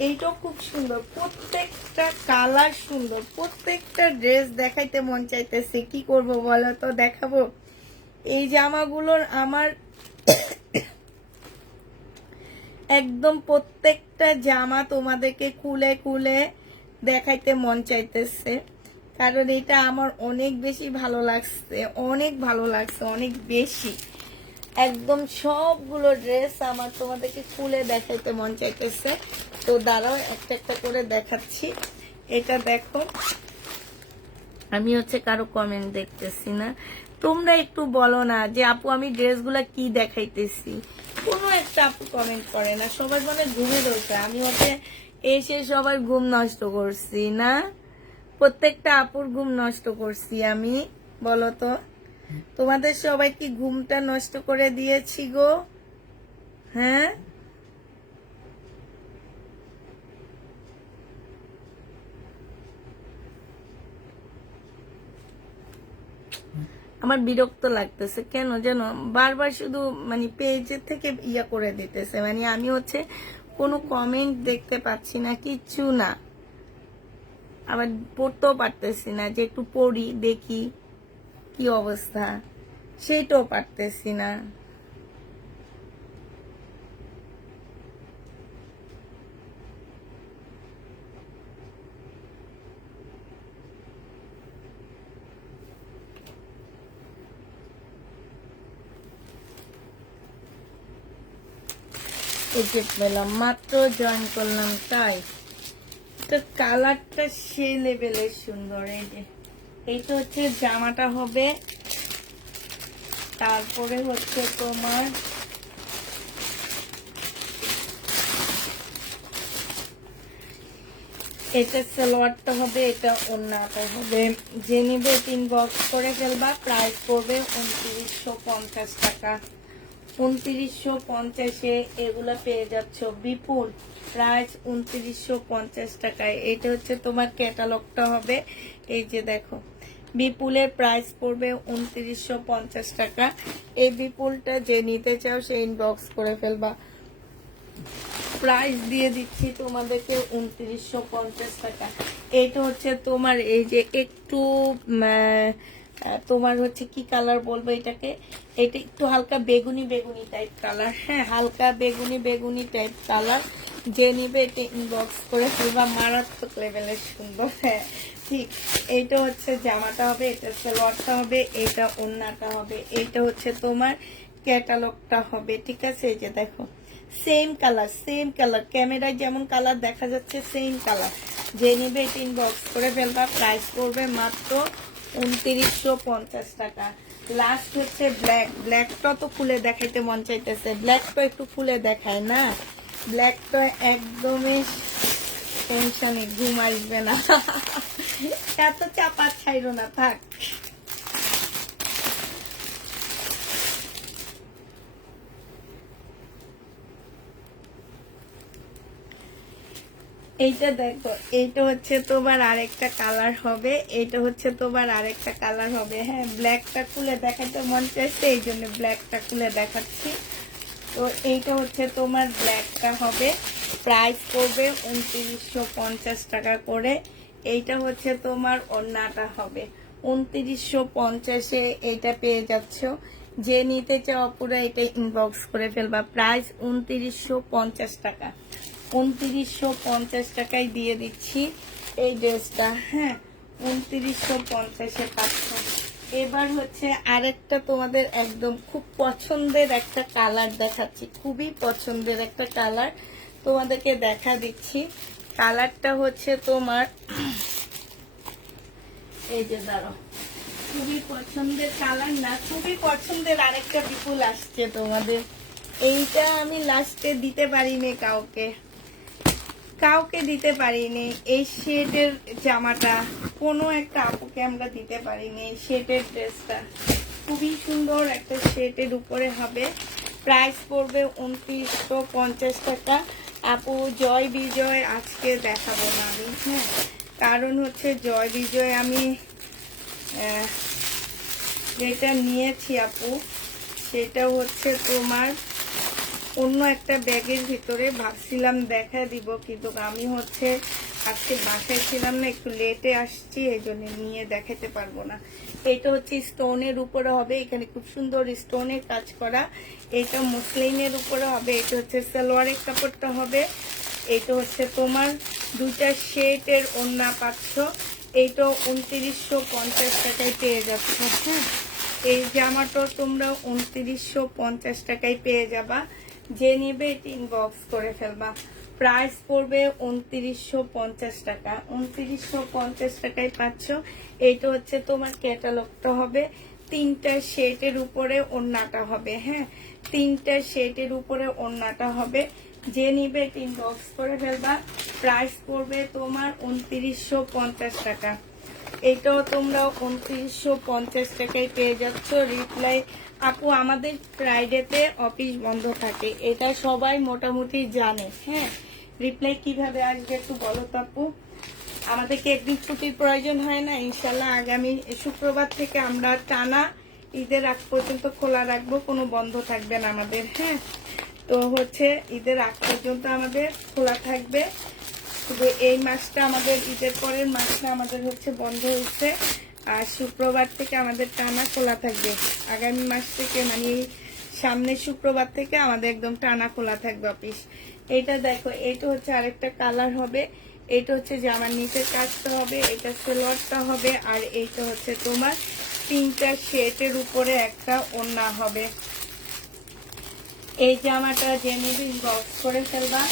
এইটাও খুব সুন্দর, প্রত্যেকটা কালার সুন্দর, প্রত্যেকটা ড্রেস দেখাইতে মন চাইতেছে, কি করব বলো তো, দেখাবো। এই জামাগুলোর আমার একদম প্রত্যেকটা জামা তোমাদেরকে খুলে খুলে দেখাইতে মন চাইতেছে, কারণ এটা আমার অনেক বেশি ভালো লাগছে, অনেক ভালো লাগছে, অনেক বেশি। একদম সবগুলো ড্রেস আমার তোমাদেরকে খুলে দেখাইতে মন চাইতেছে, তো দাঁড়াও একটা একটা করে দেখাচ্ছি। এটা দেখো, আমি হচ্ছে কারো কমেন্ট দেখতেছি না, তোমরা একটু বলো না যে আপু আমি ড্রেসগুলা কি দেখাইতেছি। কোনো একটা আপু কমেন্ট করে না, সবার মনে ঘুমে রয়েছে, আমি হচ্ছে এসে সবার ঘুম নষ্ট করছি না, প্রত্যেকটা আপুর ঘুম নষ্ট করছি আমি, বলো তো তোমাদের সবাই কি ঘুমটা নষ্ট করে দিয়েছি গো? হ্যাঁ, আমার বিরক্ত লাগতেছে কেন যেন, বারবার শুধু মানে পেজের থেকে ইয়া করে দিতেছে, মানে আমি হচ্ছে কোনো কমেন্ট দেখতে পাচ্ছি না, কিচ্ছু না, আবার পড়তেও পারতেছি না, যে একটু পড়ি দেখি কি অবস্থা, সেইটাও পারতেছি না। এই যে পেলাম, মাত্র জয়েন করলাম, তাই কালারটা সে লেভেলের সুন্দর। এই যে এইটা হচ্ছে জামাটা হবে, তারপরে হচ্ছে তোমার এটা সালোয়ারটা হবে, এটা ওন্নাটা হবে। যে নিবে 3 বক্স করে ফেলবা, প্রাইস পড়বে 2950 টাকা। 2950-এ এগুলা পেয়ে যাচ্ছ বিপুল, প্রাইস 2950 টাকায়। এটা হচ্ছে তোমার ক্যাটালগটা হবে, এই যে দেখো, বিপুলের প্রাইস পড়বে 2950 টাকা। এই বিপুলটা যে নিতে চাও সে ইনবক্স করে ফেলবা, প্রাইস দিয়ে দিচ্ছি তোমাদেরকে 2950 টাকা। এটা হচ্ছে তোমার এই যে একটু তোমার হচ্ছে কি কালার বলবো এটাকে, এটা একটু হালকা বেগুনি বেগুনি টাইপ কালার। হ্যাঁ, হালকা বেগুনি বেগুনি টাইপ কালার, যে নিবে এটা ইনবক্স করে ফেলবা, মারাত্মক লেভেলের সুন্দর। হ্যাঁ ঠিক, এইটা হচ্ছে জামাটা হবে, এটা সালোয়ারটা হবে, এটা ওন্নাটা হবে, এইটা হচ্ছে তোমার ক্যাটালগটা হবে, ঠিক আছে? এই যে দেখো, সেম কালার, সেম কালার, ক্যামেরায় যেমন কালার দেখা যাচ্ছে সেম কালার। যে নিবে এটা ইনবক্স করে ফেলবা, প্রাইস পড়বে মাত্র 2950 টাকা। লাস্ট হচ্ছে ব্ল্যাক, ব্ল্যাকটা তো খুলে দেখাইতে মন চাইতেছে, ব্ল্যাকটা একটু খুলে দেখায় না, ব্ল্যাকটা একদমই টেনশনে ঘুম আসবে না। এত চাপা ছাইরো না, থাক। এইটা দেখো, এইটা হচ্ছে তোমার আরেকটা কালার হবে, এইটা হচ্ছে তোমার আরেকটা কালার হবে। হ্যাঁ, ব্ল্যাকটা খুলে দেখাতে মন চাইছে, এই জন্য ব্ল্যাকটা খুলে দেখাচ্ছি। তো এইটা হচ্ছে তোমার ব্ল্যাকটা হবে, প্রাইস পড়বে 2950 টাকা করে। এইটা হচ্ছে তোমার ওড়নাটা হবে 2950-এ, এইটা পেয়ে যাচ্ছ। যে নিতে চাও পুরো এটা ইনবক্স করে ফেলবা। প্রাইস 2950 টাকা, 2950 টাকায় দিয়ে দিচ্ছি এই ড্রেসটা। হ্যাঁ, 2950-এ পাচ্ছ। এবার হচ্ছে আরেকটা তোমাদের একদম খুব পছন্দের একটা কালার দেখাচ্ছি, খুবই পছন্দের একটা কালার তোমাদেরকে দেখা দিচ্ছি। কালারটা হচ্ছে তোমার এই যে দাঁড়াও, খুবই পছন্দের কালার না, খুবই পছন্দের আরেকটা বিপুল আসছে তোমাদের। এইটা আমি লাস্টে দিতে পারিনি কাউকে, কাউকে দিতে পারিনি। এই শেডের জামাটা কোনো একটা আপুকে আমরা দিতে পারিনি। এই শেডের ড্রেসটা খুবই সুন্দর একটা শেডের উপরে হবে। প্রাইস পড়বে 2950 টাকা। আপু জয় বিজয় আজকে দেখাবো না আমি, হ্যাঁ, কারণ হচ্ছে জয় বিজয় আমি যেটা নিয়েছি আপু, সেটা হচ্ছে তোমার অন্য একটা ব্যাগের ভিতরে, ভাবছিলাম দেখা দিব, কিন্তু আমি হচ্ছে আজকে বাসায় ছিলাম না, একটু লেটে আসছি, এই জন্য নিয়ে দেখাতে পারবো না। এটা হচ্ছে স্টোনের উপরে হবে, এখানে খুব সুন্দর স্টোনের কাজ করা। এটা মসলিনের উপরে হবে। এটা হচ্ছে সালোয়ারের কাপড়টা হবে। এটা হচ্ছে তোমার দুইটা শেডের ওড়না পাচ্ছ। এইটা 2950 টাকায় পেয়ে যাচ্ছ। হ্যাঁ, এই জামাটা তোমরা 2950 টাকায় পেয়ে যাবা। যে নিবে এটি ইনবক্স করে ফেলবা। প্রাইস পড়বে 2950 টাকা, 2950 টাকায় পাচ্ছ। এইটা হচ্ছে তোমার ক্যাটালগটা হবে, তিনটা শেডের উপরে ওড়নাটা হবে। হ্যাঁ, তিনটা শেডের উপরে ওড়নাটা হবে। যে নিবে এটি ইনবক্স করে ফেলবা। প্রাইস পড়বে তোমার 2950 টাকা। এটাও তোমরা 2950 টাকায় পেয়ে যাচ্ছ। রিপ্লাই আপু, আমাদের ফ্রাইডেতে অফিস বন্ধ থাকে, এটা সবাই মোটামুটি জানে। হ্যাঁ, রিপ্লাই কিভাবে আসবে একটু বলো তো আপু। আমাদেরকে একদিন ছুটির প্রয়োজন হয় না? ইনশাল্লাহ আগামী শুক্রবার থেকে আমরা টানা ঈদের আগ পর্যন্ত খোলা রাখবো, কোনো বন্ধ থাকবে না আমাদের। হ্যাঁ, তো হচ্ছে ঈদের আগ পর্যন্ত আমাদের খোলা থাকবে। শুধু এই মাসটা আমাদের, ঈদের পরের মাসটা আমাদের হচ্ছে বন্ধ হচ্ছে, আর শুক্রবার থেকে আমাদের টানা খোলা থাকবে। আগামী মাস থেকে মানে সামনের শুক্রবার থেকে আমাদের একদম টানা খোলা থাকবে অফিস। এটা দেখো, এটা হচ্ছে আরেকটা কালার হবে। এটা হচ্ছে জামার নিচের কাজটা হবে, এটা সালোয়ারটা হবে, আর এইটা হচ্ছে তোমার তিনটা শেডের উপরে একটা ওড়না হবে। এই জামাটা যে নিবি বক্স করে ফেলবা।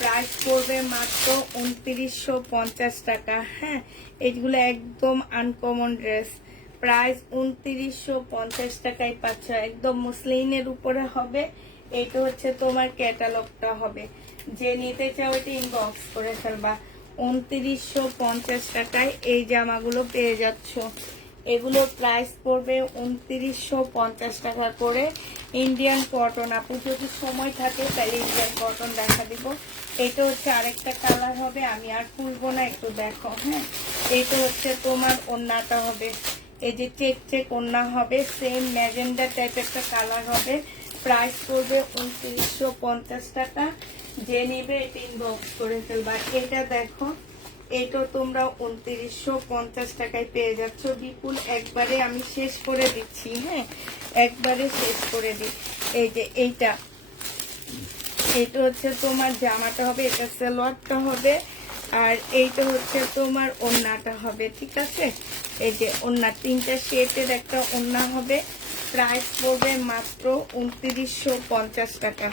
প্রাইস পড়বে মাত্র 2950 টাকা। হ্যাঁ, এইগুলো একদম আনকমন ড্রেস। প্রাইস 2950 টাকায় পাচ্ছ, একদম মুসলিনের উপরে হবে। এটা হচ্ছে তোমার ক্যাটালগটা হবে। যে নিতে চাও এটা ইনবক্স করে ফেলবা। 2950 টাকায় এই জামাগুলো পেয়ে যাচ্ছ। এগুলোর প্রাইস পড়বে 2950 টাকা করে। ইন্ডিয়ান কটন, আপু যদি সময় থাকে তাহলে ইন্ডিয়ান কটন দেখা দিব। এটা হচ্ছে আরেকটা কালার হবে, আমি আর খুলবো না, একটু দেখো। হ্যাঁ, এটা হচ্ছে তোমার ওড়নাটা হবে, এই যে চেক চেক ওড়না হবে, সেম ম্যাজেন্ডা টাইপ একটা কালার হবে। প্রাইস পড়বে 2950 টাকা। যে নিবে এটা ইনবক্স করে ফেলবা। এটা দেখো, এটা তোমরা 2950 টাকায় পেয়ে যাচ্ছ। বিপুল একবারে আমি শেষ করে দিচ্ছি। হ্যাঁ, একবারে শেষ করে দিই। এই যে এইটা, এটা হচ্ছে তোমার জামাটা হবে, এটা সালোয়ারটা হবে, আর এইটা হচ্ছে তোমার ওড়নাটা হবে। ঠিক আছে, এই যে ওড়না, তিনটা শেডের একটা ওড়না হবে। প্রাইস পড়বে মাত্র 2950 টাকা।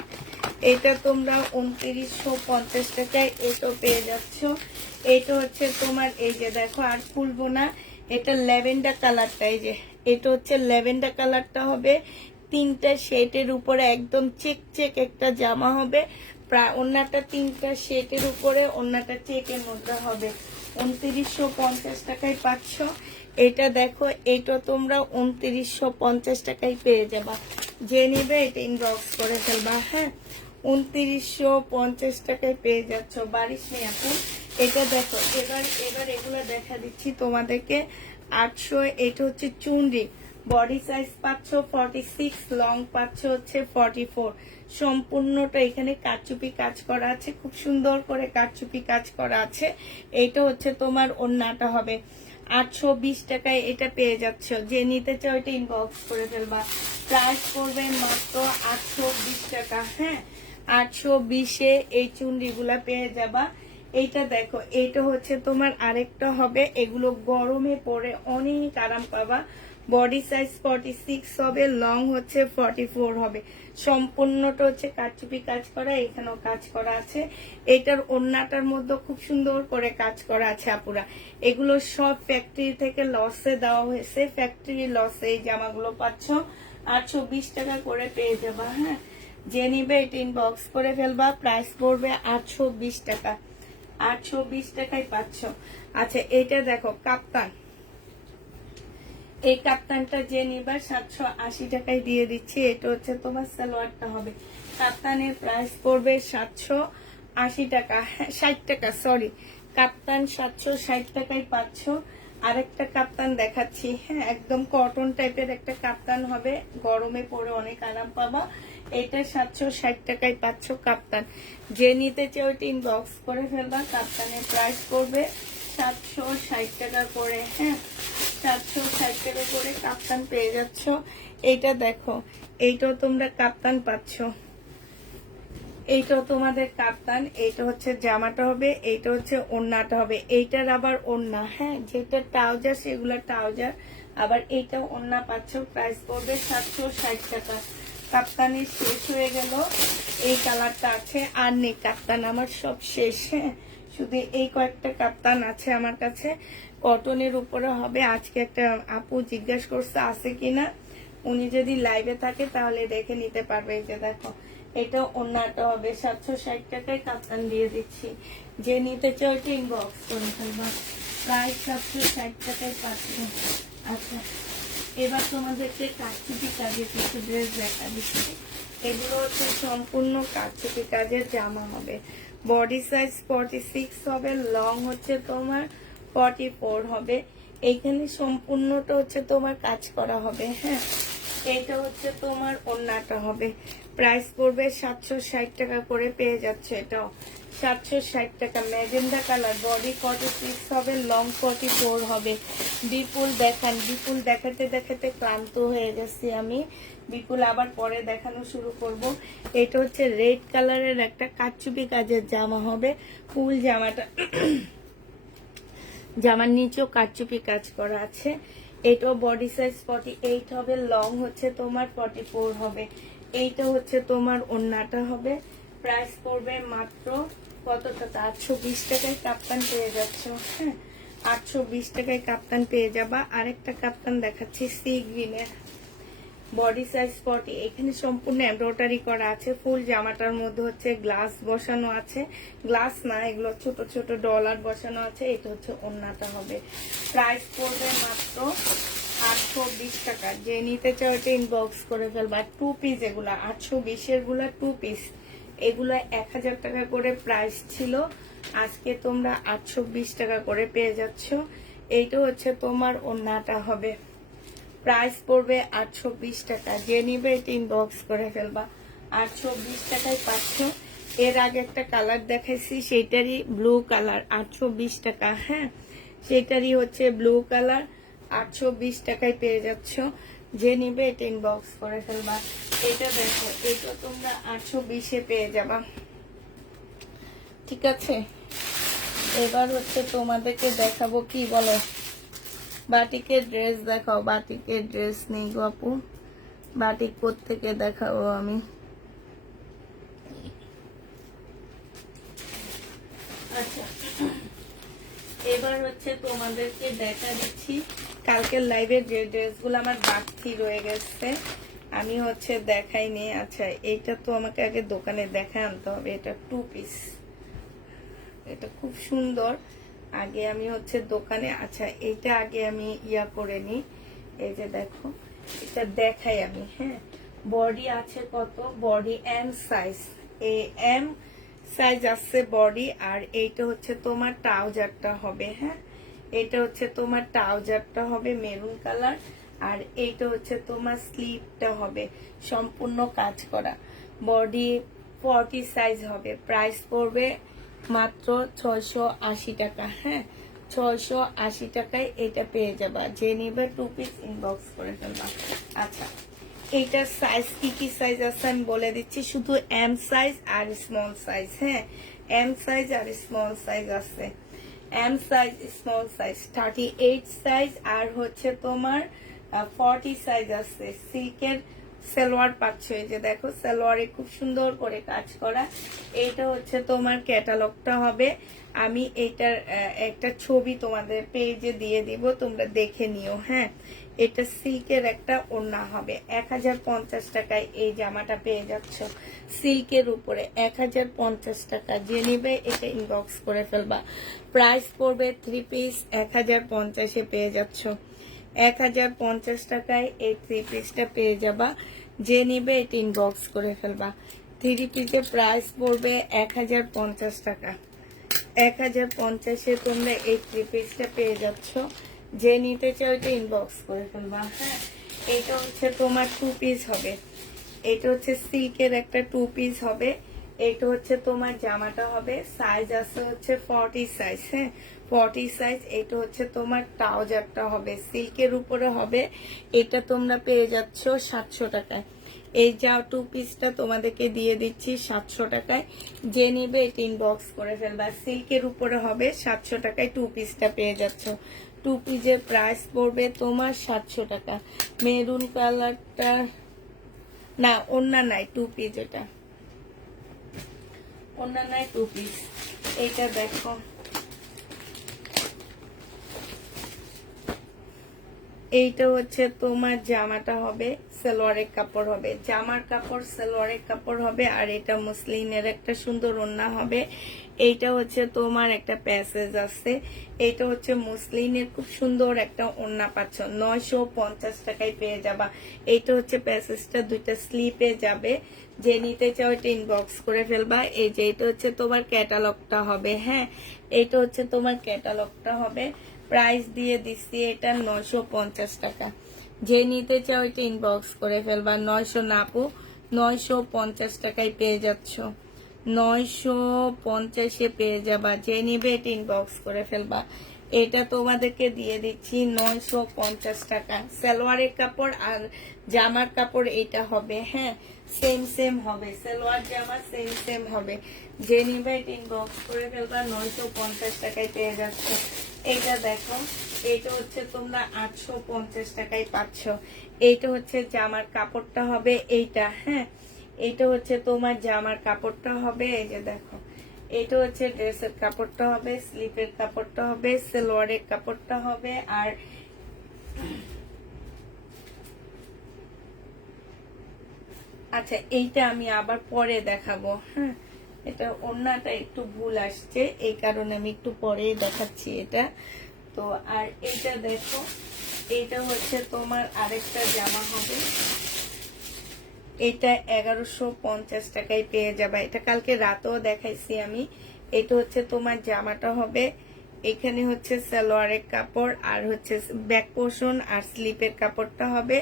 এটা তোমরা 2950 টাকায় এটা পেয়ে যাচ্ছ। এটা হচ্ছে তোমার, এই যে দেখো, আর খুলবো না, এটা ল্যাভেন্ডার কালারটা, এই যে এটা হচ্ছে ল্যাভেন্ডার কালারটা হবে। তিনটা শেডের উপরে একদম চেক চেক একটা জামা হবে। প্রায় ওন্নাটা 3টা সেটের উপরে, ওন্নাটা চেকের মধ্যে হবে। 2950 টাকায় পাচ্ছ। এটা দেখো, এটা তোমরা 2950 টাকায় পেয়ে যাবা। যে নিবে এটা ইনবক্স করে ফেলবা। হ্যাঁ, 2950 টাকায় পেয়ে যাচ্ছ। বারিশ নেই এখন। এটা দেখো, এবার এগুলো দেখা দিচ্ছি তোমাদেরকে। 800, এটা হচ্ছে চুনরি। বডি সাইজ পাচ্ছ 46, লং পাচ্ছ হচ্ছে 44। সম্পূর্ণটা এখানে কারচুপি কাজ করা আছে, খুব সুন্দর করে কারচুপি কাজ করা আছে। এটা হচ্ছে তোমার ওন্নাটা হবে। 820 টাকায় এটা পেয়ে যাচ্ছ। যে নিতে চাও এটা ইনবক্স করে ফেলবা। প্রাইস করবে মাত্র 820 টাকা। হ্যাঁ, 820-এ এই চুনরিগুলা পেয়ে যাবা। এইটা দেখো, এইটা হচ্ছে তোমার আরেকটা হবে। এগুলো গরমে পরে অনেক আরাম পাবা। বডি সাইজ 46 হবে, লং হচ্ছে 44 হবে। সম্পূর্ণটা হচ্ছে কারচুপি কাজ করা, এখানেও কাজ করা আছে। এটার ওন্নাটার মধ্যে খুব সুন্দর করে কাজ করা আছে আপুরা। এগুলো সব ফ্যাক্টরি থেকে লসে দেওয়া হয়েছে, ফ্যাক্টরি লসে এই জামাগুলো পাচ্ছ। 820 টাকা করে পেয়ে যাবা। হ্যাঁ, যে নিবে এটা ইনবক্স করে ফেলবা। প্রাইস পড়বে 820 টাকা। 820 টাকায় পাচ্ছ। আচ্ছা, এটা দেখো কাপ্তান। এই কাপ্তানটা যে নিবা 780 টাকায় দিয়ে দিচ্ছি। এটা হচ্ছে তোমার সালোয়ারটা হবে। কাপ্তানের প্রাইস পড়বে 780 টাকা, 60 টাকা, সরি। কাপ্তান 760 টাকায় পাচ্ছ। আরেকটা কাপ্তান দেখাচ্ছি। হ্যাঁ, একদম কটন টাইপের একটা কাপ্তান হবে, গরমে পরে অনেক আরাম পাবা। এটা 760 টাকায় পাচ্ছ কাপ্তান। যে নিতে চাও ওইটা ইনবক্স করে ফেলবা। কাপ্তানের প্রাইস পড়বে 760 টাকা করে। হ্যাঁ, 760 টাকা করে কাপ্তান পেয়ে যাচ্ছ। এইটা দেখো, এইটাও তোমরা কাপ্তান পাচ্ছ। এইটাও তোমাদের কাপ্তান। এইটা হচ্ছে জামাটা হবে, এইটা হচ্ছে ওন্নাটা হবে। এইটার আবার ওন্না, হ্যাঁ, যেটা ট্রাউজার সেগুলো ট্রাউজার। আবার এইটাও ওন্না পাচ্ছ। প্রাইস পড়বে 760 টাকা। কাপ্তানের শেষ হয়ে গেল। এই কালারটা আছে, আর নেই কাপ্তান আমার, সব শেষ। হ্যাঁ, শুধু এই কয়েকটা কাপ্তান আছে আমার কাছে। কটনের উপরে হবে। আজকে একটা আপু জিজ্ঞাসা করছে আছে কিনা, উনি যদি লাইভে থাকে তাহলে দেখে নিতে পারবে। এই যে দেখো, এটা ওন্নাটা হবে। 760 টাকায় কাপ্তান দিয়ে দিচ্ছি। যে নিতে চাও এটা ইনবক্স করে ফেলবা। প্রায় 760 টাকায় পাচ্ছি। আচ্ছা, এবার তোমাদেরকে কারচুপি কাজের কিছু ড্রেস দেখা দিচ্ছি। এগুলো হচ্ছে সম্পূর্ণ কারচুপি কাজের জামা হবে। বডি সাইজ 46 হবে, লং হচ্ছে তোমার 44 হবে। এইখানে সম্পূর্ণটা হচ্ছে তোমার কাজ করা হবে। হ্যাঁ, এটা হচ্ছে তোমার ওন্নাটা হবে। প্রাইস পড়বে 760 টাকা করে পেয়ে যাচ্ছে। এটাও 760 টাকা। ম্যাজেন্ডা কালার, বডি 46 হবে, লং 44 হবে। বিপুল দেখান। বিপুল দেখাতে দেখাতে ক্লান্ত হয়ে গেছি আমি। বিপুল আবার পরে দেখানো শুরু করব। এটা হচ্ছে রেড কালারের একটা কারচুপি কাজের জামা হবে। ফুল জামাটা জামার নিচেও কারচুপি কাজ করা আছে। এটাও বডি সাইজ 48 হবে, লং হচ্ছে তোমার 44 হবে। এইটা হচ্ছে তোমার ওন্নাটা হবে। প্রাইস পড়বে মাত্র কত টাকা? 820 টাকায় কাপ্তান পেয়ে যাচ্ছ। হ্যাঁ, 820 টাকায় কাপ্তান পেয়ে যাবা। আরেকটা কাপ্তান দেখাচ্ছি সি গ্রিনের, বডি সাইজ 40। এখানে সম্পূর্ণ এমব্রয়ডারি করা আছে। ফুল জামাটার মধ্যে হচ্ছে গ্লাস বসানো আছে, গ্লাস না, এগুলো ছোট ছোট ডলার বসানো আছে। এটা হচ্ছে ওন্নাটা হবে। প্রাইস পড়বে মাত্র 820 টাকা। যে নিতে চাও এটা ইনবক্স করে ফেলবা। 2 পিস এগুলা 820-এর গুলা 2 পিস। এগুলা 1000 টাকা করে প্রাইস ছিল, আজকে তোমরা 820 টাকা করে পেয়ে যাচ্ছ। এইটা হচ্ছে তোমার ওন্নাটা হবে। প্রাইস পড়বে 820 টাকা। যে নিবে এটা ইনবক্স করে ফেলবা। 820 টাকায় পাচ্ছ। এর আগে একটা কালার দেখাইছি, সেটারই ব্লু কালার, 820 টাকা। হ্যাঁ, সেটারই হচ্ছে ব্লু কালার, 820 টাকায় পেয়ে যাচ্ছ। যে নিবে এটা ইনবক্স করে ফেলবা। এটা দেখো, এটা তোমরা 820-এ পেয়ে যাবা। ঠিক আছে, এবার হচ্ছে তোমাদেরকে দেখাবো কি বলো, বাটিকের ড্রেস দেখাও। বাটিকের ড্রেস নেই গো আপু, বাটিক কোত্থেকে দেখাবো আমি। আচ্ছা, এবার হচ্ছে তোমাদেরকে দেখা দিচ্ছি কালকের লাইভের যে ড্রেসগুলো আমার বাড়তি রয়ে গেছে। আমি হচ্ছে দেখাইনি। আচ্ছা, এইটা তো আমাকে আগে দোকানে দেখায় আনতে হবে। এটা 2 পিস, এটা খুব সুন্দর। আগে আমি হচ্ছে দোকানে, আচ্ছা এইটা আগে আমি ইয়া করে নি। এই যে দেখো, এটা দেখাই আমি। হ্যাঁ, বডি আছে কত, body M size, M size আছে বডি। আর এইটা হচ্ছে তোমার ট্রাউজারটা হবে। হ্যাঁ, এটা হচ্ছে তোমার ট্রাউজারটা হবে মেরুন কালার। আর এইটা হচ্ছে তোমার স্লিভটা হবে সম্পূর্ণ কাজ করা। বডি 40 সাইজ হবে। প্রাইস পড়বে মাত্র 680 টাকা। হ্যাঁ, 680 টাকায় এটা পেয়ে যাবা। যে নিবে 2 পিস ইনবক্স করে ফেলবা। আচ্ছা, এইটার সাইজ কি কি সাইজ আছে আমি বলে দিচ্ছি। শুধু এম সাইজ আর স্মল সাইজ। হ্যাঁ, এম সাইজ আর স্মল সাইজ আছে। M size, small size 38 size আর হচ্ছে তোমার 40 সাইজ আছে। সিল্কের সালোয়ার পাচ্ছ। এই যে দেখো, সালোয়ারে খুব সুন্দর করে কাজ করা। এইটা হচ্ছে তোমার ক্যাটালগটা হবে। আমি এইটার একটা ছবি তোমাদের পেজে দিয়ে দিব, তোমরা দেখে নিও। হ্যাঁ, এটা সিল্কের একটা ওড়না হবে। 1050 টাকায় এই জামাটা পেয়ে যাচ্ছ। সিল্কের উপরে 1050 টাকা। যে নিবে এটা ইনবক্স করে ফেলবা। প্রাইস পড়বে 3 পিস 1050-এ পেয়ে যাচ্ছ। 1050 টাকায় এই 3 পিসটা পেয়ে যাবা। যে নিবে এটা ইনবক্স করে ফেলবা। 3 পিসের প্রাইস পড়বে 1050 টাকা। 1050-এ তোমরা এই 3 পিসটা পেয়ে যাচ্ছ। যে নিতে চাও এটা ইনবক্স করে ফেলবা। হ্যাঁ, এটা হচ্ছে তোমার 2 পিস হবে। এটা হচ্ছে সিল্কের একটা 2 পিস হবে। এটা হচ্ছে তোমার জামাটা হবে। সাইজ আছে হচ্ছে 40 সাইজ। হ্যাঁ, 40 সাইজ। এটা হচ্ছে তোমার ট্রাউজারটা হবে, সিল্কের উপরে হবে। এটা তোমরা পেয়ে যাচ্ছ 700 টাকায়। এই যা 2 পিসটা তোমাদেরকে দিয়ে দিচ্ছি 700 টাকায়। যে নিবে এটা ইনবক্স করে ফেলবা। সিল্কের উপরে হবে, 700 টাকায় 2 পিসটা পেয়ে যাচ্ছ। 2 পিসের প্রাইস পড়বে তোমার 700 টাকা। মেরুন কালারটা না, ওন্না নাই, 2 পিস। এটা ওন্না নাই, 2 পিস। এইটা দেখো, এইটা হচ্ছে তোমার জামাটা হবে, সালোয়ারের কাপড় হবে। জামার কাপড় সালোয়ারের কাপড় হবে। আর এটা মুসলিনের একটা সুন্দর ওড়না হবে। এইটা হচ্ছে তোমার একটা প্যাসেজ আছে। এইটা হচ্ছে মুসলিনের খুব সুন্দর একটা ওড়না পাচ্ছ। 950 টাকায় পেয়ে যাবা। এইটা হচ্ছে প্যাসেজটা, 2টা স্লিপে যাবে। যে নিতে চাও এটা ইনবক্স করে ফেলবা। এই যে এটা হচ্ছে তোমার ক্যাটালগটা হবে। হ্যাঁ, এইটা হচ্ছে তোমার ক্যাটালগটা হবে। প্রাইস দিয়ে দিচ্ছি এটা 950 টাকা। যে নিতে চাও এটা ইনবক্স করে ফেলবা। 900 না আপু, 950 টাকায় পেয়ে যাচ্ছ। 950-এ পেয়ে যাবা। যে নিবে এটা ইনবক্স করে ফেলবা। এটা তোমাদেরকে দিয়ে দিচ্ছি 950 টাকা। সালোয়ারের কাপড় আর জামার কাপড় এটা হবে। হ্যাঁ, সেম সেম হবে। সালোয়ার জামা সেম সেম হবে। যে নিবে এটা ইনবক্স করে ফেলবা। 950 টাকায় পেয়ে যাচ্ছ। এইটা দেখো, এইটা হচ্ছে তোমরা 850 টাকায় পাচ্ছ। এইটা হচ্ছে জামার কাপড়টা হবে এইটা। হ্যাঁ, এইটা হচ্ছে তোমার জামার কাপড়টা হবে। এই যে দেখো, এটা হচ্ছে ড্রেসের কাপড়টা হবে, স্লিপের কাপড়টা হবে, সালোয়ারের কাপড়টা হবে। আর আচ্ছা, এইটা আমি আবার পরে দেখাবো। হ্যাঁ, এটা ওড়নাটা একটু ভুল আসছে, এই কারণে আমি একটু পরে দেখাচ্ছি এটা। তো আর এটা দেখো, এটা হচ্ছে তোমার আরেকটা জামা হবে। এটা 1150 টাকায় পেয়ে যাবা। এটা কালকে রাতেও দেখাইছি আমি। এটা হচ্ছে তোমার জামাটা হবে। এখানে হচ্ছে সালোয়ারের কাপড় আর হচ্ছে ব্যাক পোর্শন আর স্লিপের কাপড়টা হবে।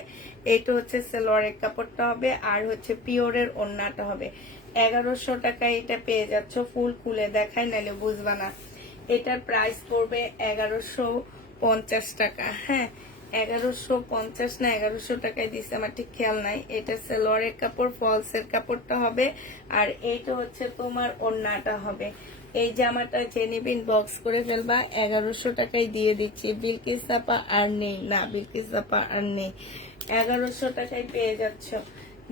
এটা হচ্ছে সালোয়ারের কাপড়টা হবে আর হচ্ছে পিওরের ওড়নাটা হবে। 1100 টাকায় এটা পেয়ে যাচ্ছ। ফুল খুলে দেখায়, নাহলে বুঝবা না। এটার প্রাইস পড়বে 1150 টাকা। হ্যাঁ, 1150 না 1100 টাকায় দিচ্ছে, আমার ঠিক খেয়াল নাই। এটা সালোয়ারের কাপড়, ফলসের কাপড়টা হবে। আর এইটা হচ্ছে তোমার ওড়নাটা হবে। এই জামাটা যে নিবিন বক্স করে ফেলবা। 1100 টাকায় দিয়ে দিচ্ছি। বিলকিস আপা আর নেই, না বিলকিস আপা আর নেই। 1100 টাকায় পেয়ে যাচ্ছ।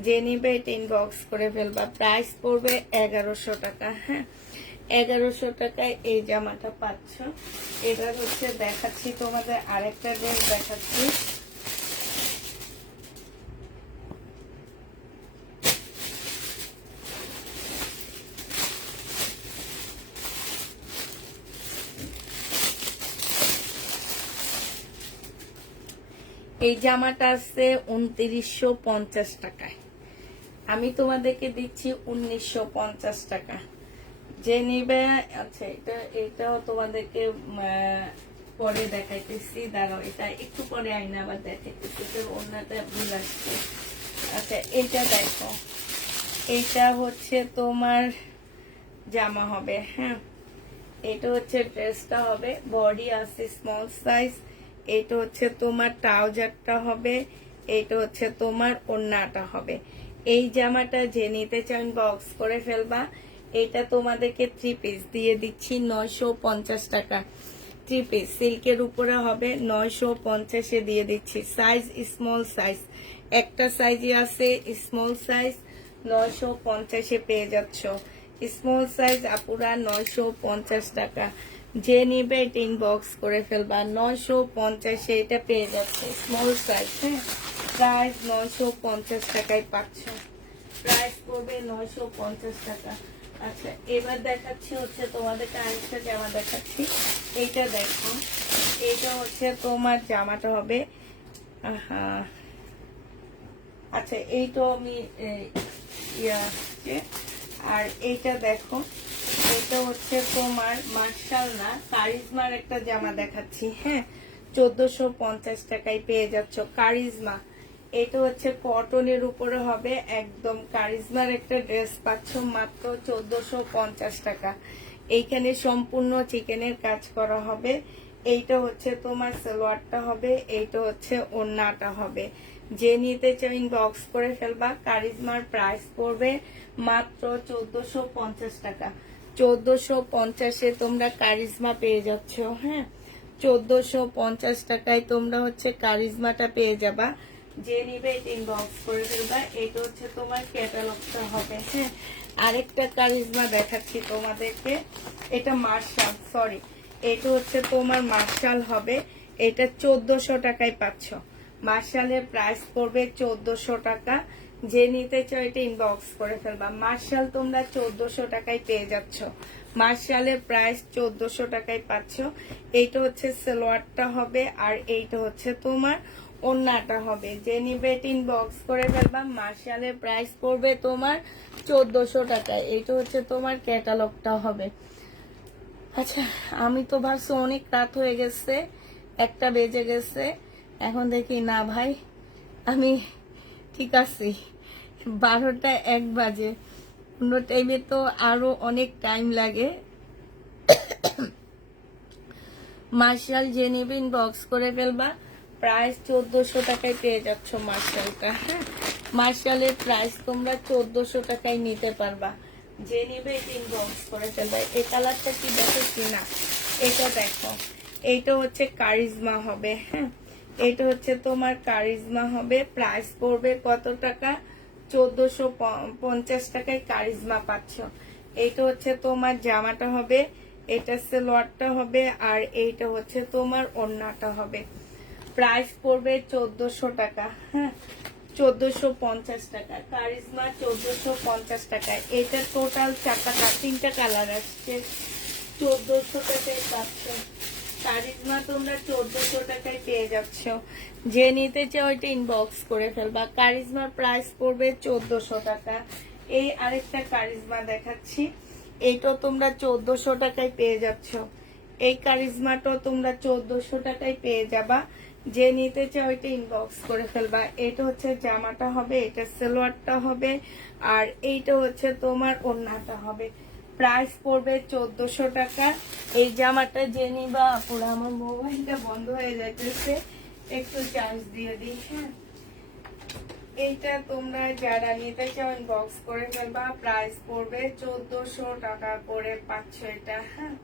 যে নিবে এটা ইনবক্স করে ফেলবা। প্রাইস পড়বে 1100 টাকা। হ্যাঁ, 1100 টাকায় এই জামাটা পাচ্ছ। এবার হচ্ছে দেখাচ্ছি তোমাদের আরেকটা ড্রেস দেখাচ্ছি। এই জামাটা আছে 2950 টাকায়, আমি তোমাদেরকে দিচ্ছি 1950 টাকা। যে নিবে, আচ্ছা এটাও তোমাদেরকে পরে দেখাইতেছি, দাঁড়াও এটা একটু পরে আইনা আবার দেখাইতেছি, অন্যটা ভুল আসছে। আচ্ছা এটা দেখো, এটা হচ্ছে তোমার জামা হবে, হ্যাঁ এটা হচ্ছে ড্রেসটা হবে, বডি আছে স্মল সাইজ, এটা হচ্ছে তোমার ট্রাউজারটা হবে, এটা হচ্ছে তোমার ওড়নাটা হবে। এই জামাটা যে নিতে চান বক্স করে ফেলবা। এটা তোমাদেরকে 3 পিস দিয়ে দিচ্ছি 950 টাকা। 3 পিস সিল্কের উপরে হবে, 950-এ দিয়ে দিচ্ছি। সাইজ স্মল সাইজ, একটা সাইজই আছে স্মল সাইজ, 950-এ পেয়ে যাচ্ছ। স্মল সাইজ আপুরা 950 টাকা। যে নিবে এটা ইনবক্স করে ফেলবা, 950-এ এটা পেয়ে যাচ্ছে স্মল সাইজ, হ্যাঁ প্রাইস 950 টাকায় পাচ্ছ, প্রাইস পড়বে 950 টাকা। আচ্ছা এবার দেখাচ্ছি হচ্ছে তোমাদেরকে আরেকটা জামা দেখাচ্ছি, এইটা দেখো, এইটা হচ্ছে তোমার জামাটা হবে, আচ্ছা এইটা আমি আর এইটা দেখো, এটা হচ্ছে তোমার মার্শাল না কারিজমার একটা জামা দেখাচ্ছি, হ্যাঁ 1450 টাকায় পেয়ে যাচ্ছ কারিজমা। এটা হচ্ছে কটনের উপরে হবে, একদম কারিজমার একটা ড্রেস পাচ্ছ মাত্র 1450 টাকা। এইখানে সম্পূর্ণ চিকেনের কাজ করা হবে। এইটা হচ্ছে তোমার সালোয়ারটা হবে, এইটা হচ্ছে ওড়নাটা হবে। যে নিতে চাও ইনবক্স করে ফেলবা। কারিজমার প্রাইস পড়বে মাত্র 1450 টাকা। 1450-এ তোমরা কারিজমা পেয়ে যাচ্ছ, হ্যাঁ 1450 টাকায় তোমরা হচ্ছে কারিজমাটা পেয়ে যাবা। যে নিবে এটা ইনবক্স করে ফেলবা। এটা হচ্ছে তোমার ক্যাটালগটা হবে, হ্যাঁ আরেকটা কারিজমা দেখাচ্ছি তোমাদেরকে, এটা মার্শাল, সরি এটা হচ্ছে তোমার মার্শাল হবে, এটা 1400 টাকায় পাচ্ছ। মার্শালের প্রাইস পড়বে 1400 টাকা। যে নিতে চাও এটা ইনবক্স করে ফেলবা। মার্শাল তোমরা 1400 টাকায় পেয়ে যাচ্ছ, মার্শালের প্রাইস 1400 টাকায় পাচ্ছ। এইটা হচ্ছে সালোয়ারটা হবে, আর এইটা হচ্ছে তোমার ওড়নাটা হবে। যে নিবে এটা ইনবক্স করে ফেলবা। মার্শালের প্রাইস পড়বে তোমার 1400 টাকায়। এইটা হচ্ছে তোমার ক্যাটালগটা হবে। আচ্ছা আমি তো ভাবছি অনেক রাত হয়ে গেছে, 1টা বেজে গেছে, এখন দেখি না ভাই আমি ঠিক আছি, 12টা 1 বাজে, অন্য টাইমে তো আরো অনেক টাইম লাগে। মার্শাল যে নেবে ইনবক্স করে ফেলবা। প্রাইস 1400 টাকায় পেয়ে যাচ্ছ মার্শালটা, হ্যাঁ মার্শালের প্রাইস তোমরা 1400 টাকায় নিতে পারবা। যে নিবে এটা ইনবক্স করে ফেলবা। এই কালারটা কি দেখো কিনা, এটা দেখো, এইটা হচ্ছে কারিজমা হবে, হ্যাঁ এটা হচ্ছে তোমার কারিজমা হবে। প্রাইস পড়বে কত টাকা, 1450 টাকায় কারিজমা পাচ্ছ। এইটা হচ্ছে তোমার জামাটা হবে, এটা সালোয়ারটা হবে, আর এইটা হচ্ছে তোমার ওড়নাটা হবে। প্রাইস পড়বে 1400 টাকা, হ্যাঁ 1450 টাকা। কারিজমা 1450 টাকায়। এটা টোটাল 3টা কালার আসছে, 1400 টাকায় পাচ্ছ। কারিজমা তোমরা 1400 টাকায় পেয়ে যাচ্ছ। যে নিতে চাও এটা ইনবক্স করে ফেলবা। কারিজমার প্রাইস পড়বে 1400 টাকা। এই আরেকটা কারিজমা দেখাচ্ছি, এইটাও তোমরা 1400 টাকায় পেয়ে যাচ্ছ। এই কারিজমাটাও তোমরা 1400 টাকায় পেয়ে যাবা। যে নিতে চাও এটা ইনবক্স করে ফেলবা। এটা হচ্ছে জামাটা হবে, এটা সালোয়ারটা হবে, আর এইটা হচ্ছে তোমার ওড়নাটা হবে। প্রাইস পড়বে 1400 টাকা। এই জামাটা যে নিবা আপুরা, আমার মোবাইলটা বন্ধ হয়ে যাইতেছে, একটু চার্জ দিয়ে দিই, হ্যাঁ এইটা তোমরা যারা নিতে চাও ইনবক্স করে ফেলবা। প্রাইস পড়বে 1400 টাকা করে পাচ্ছ এটা, হ্যাঁ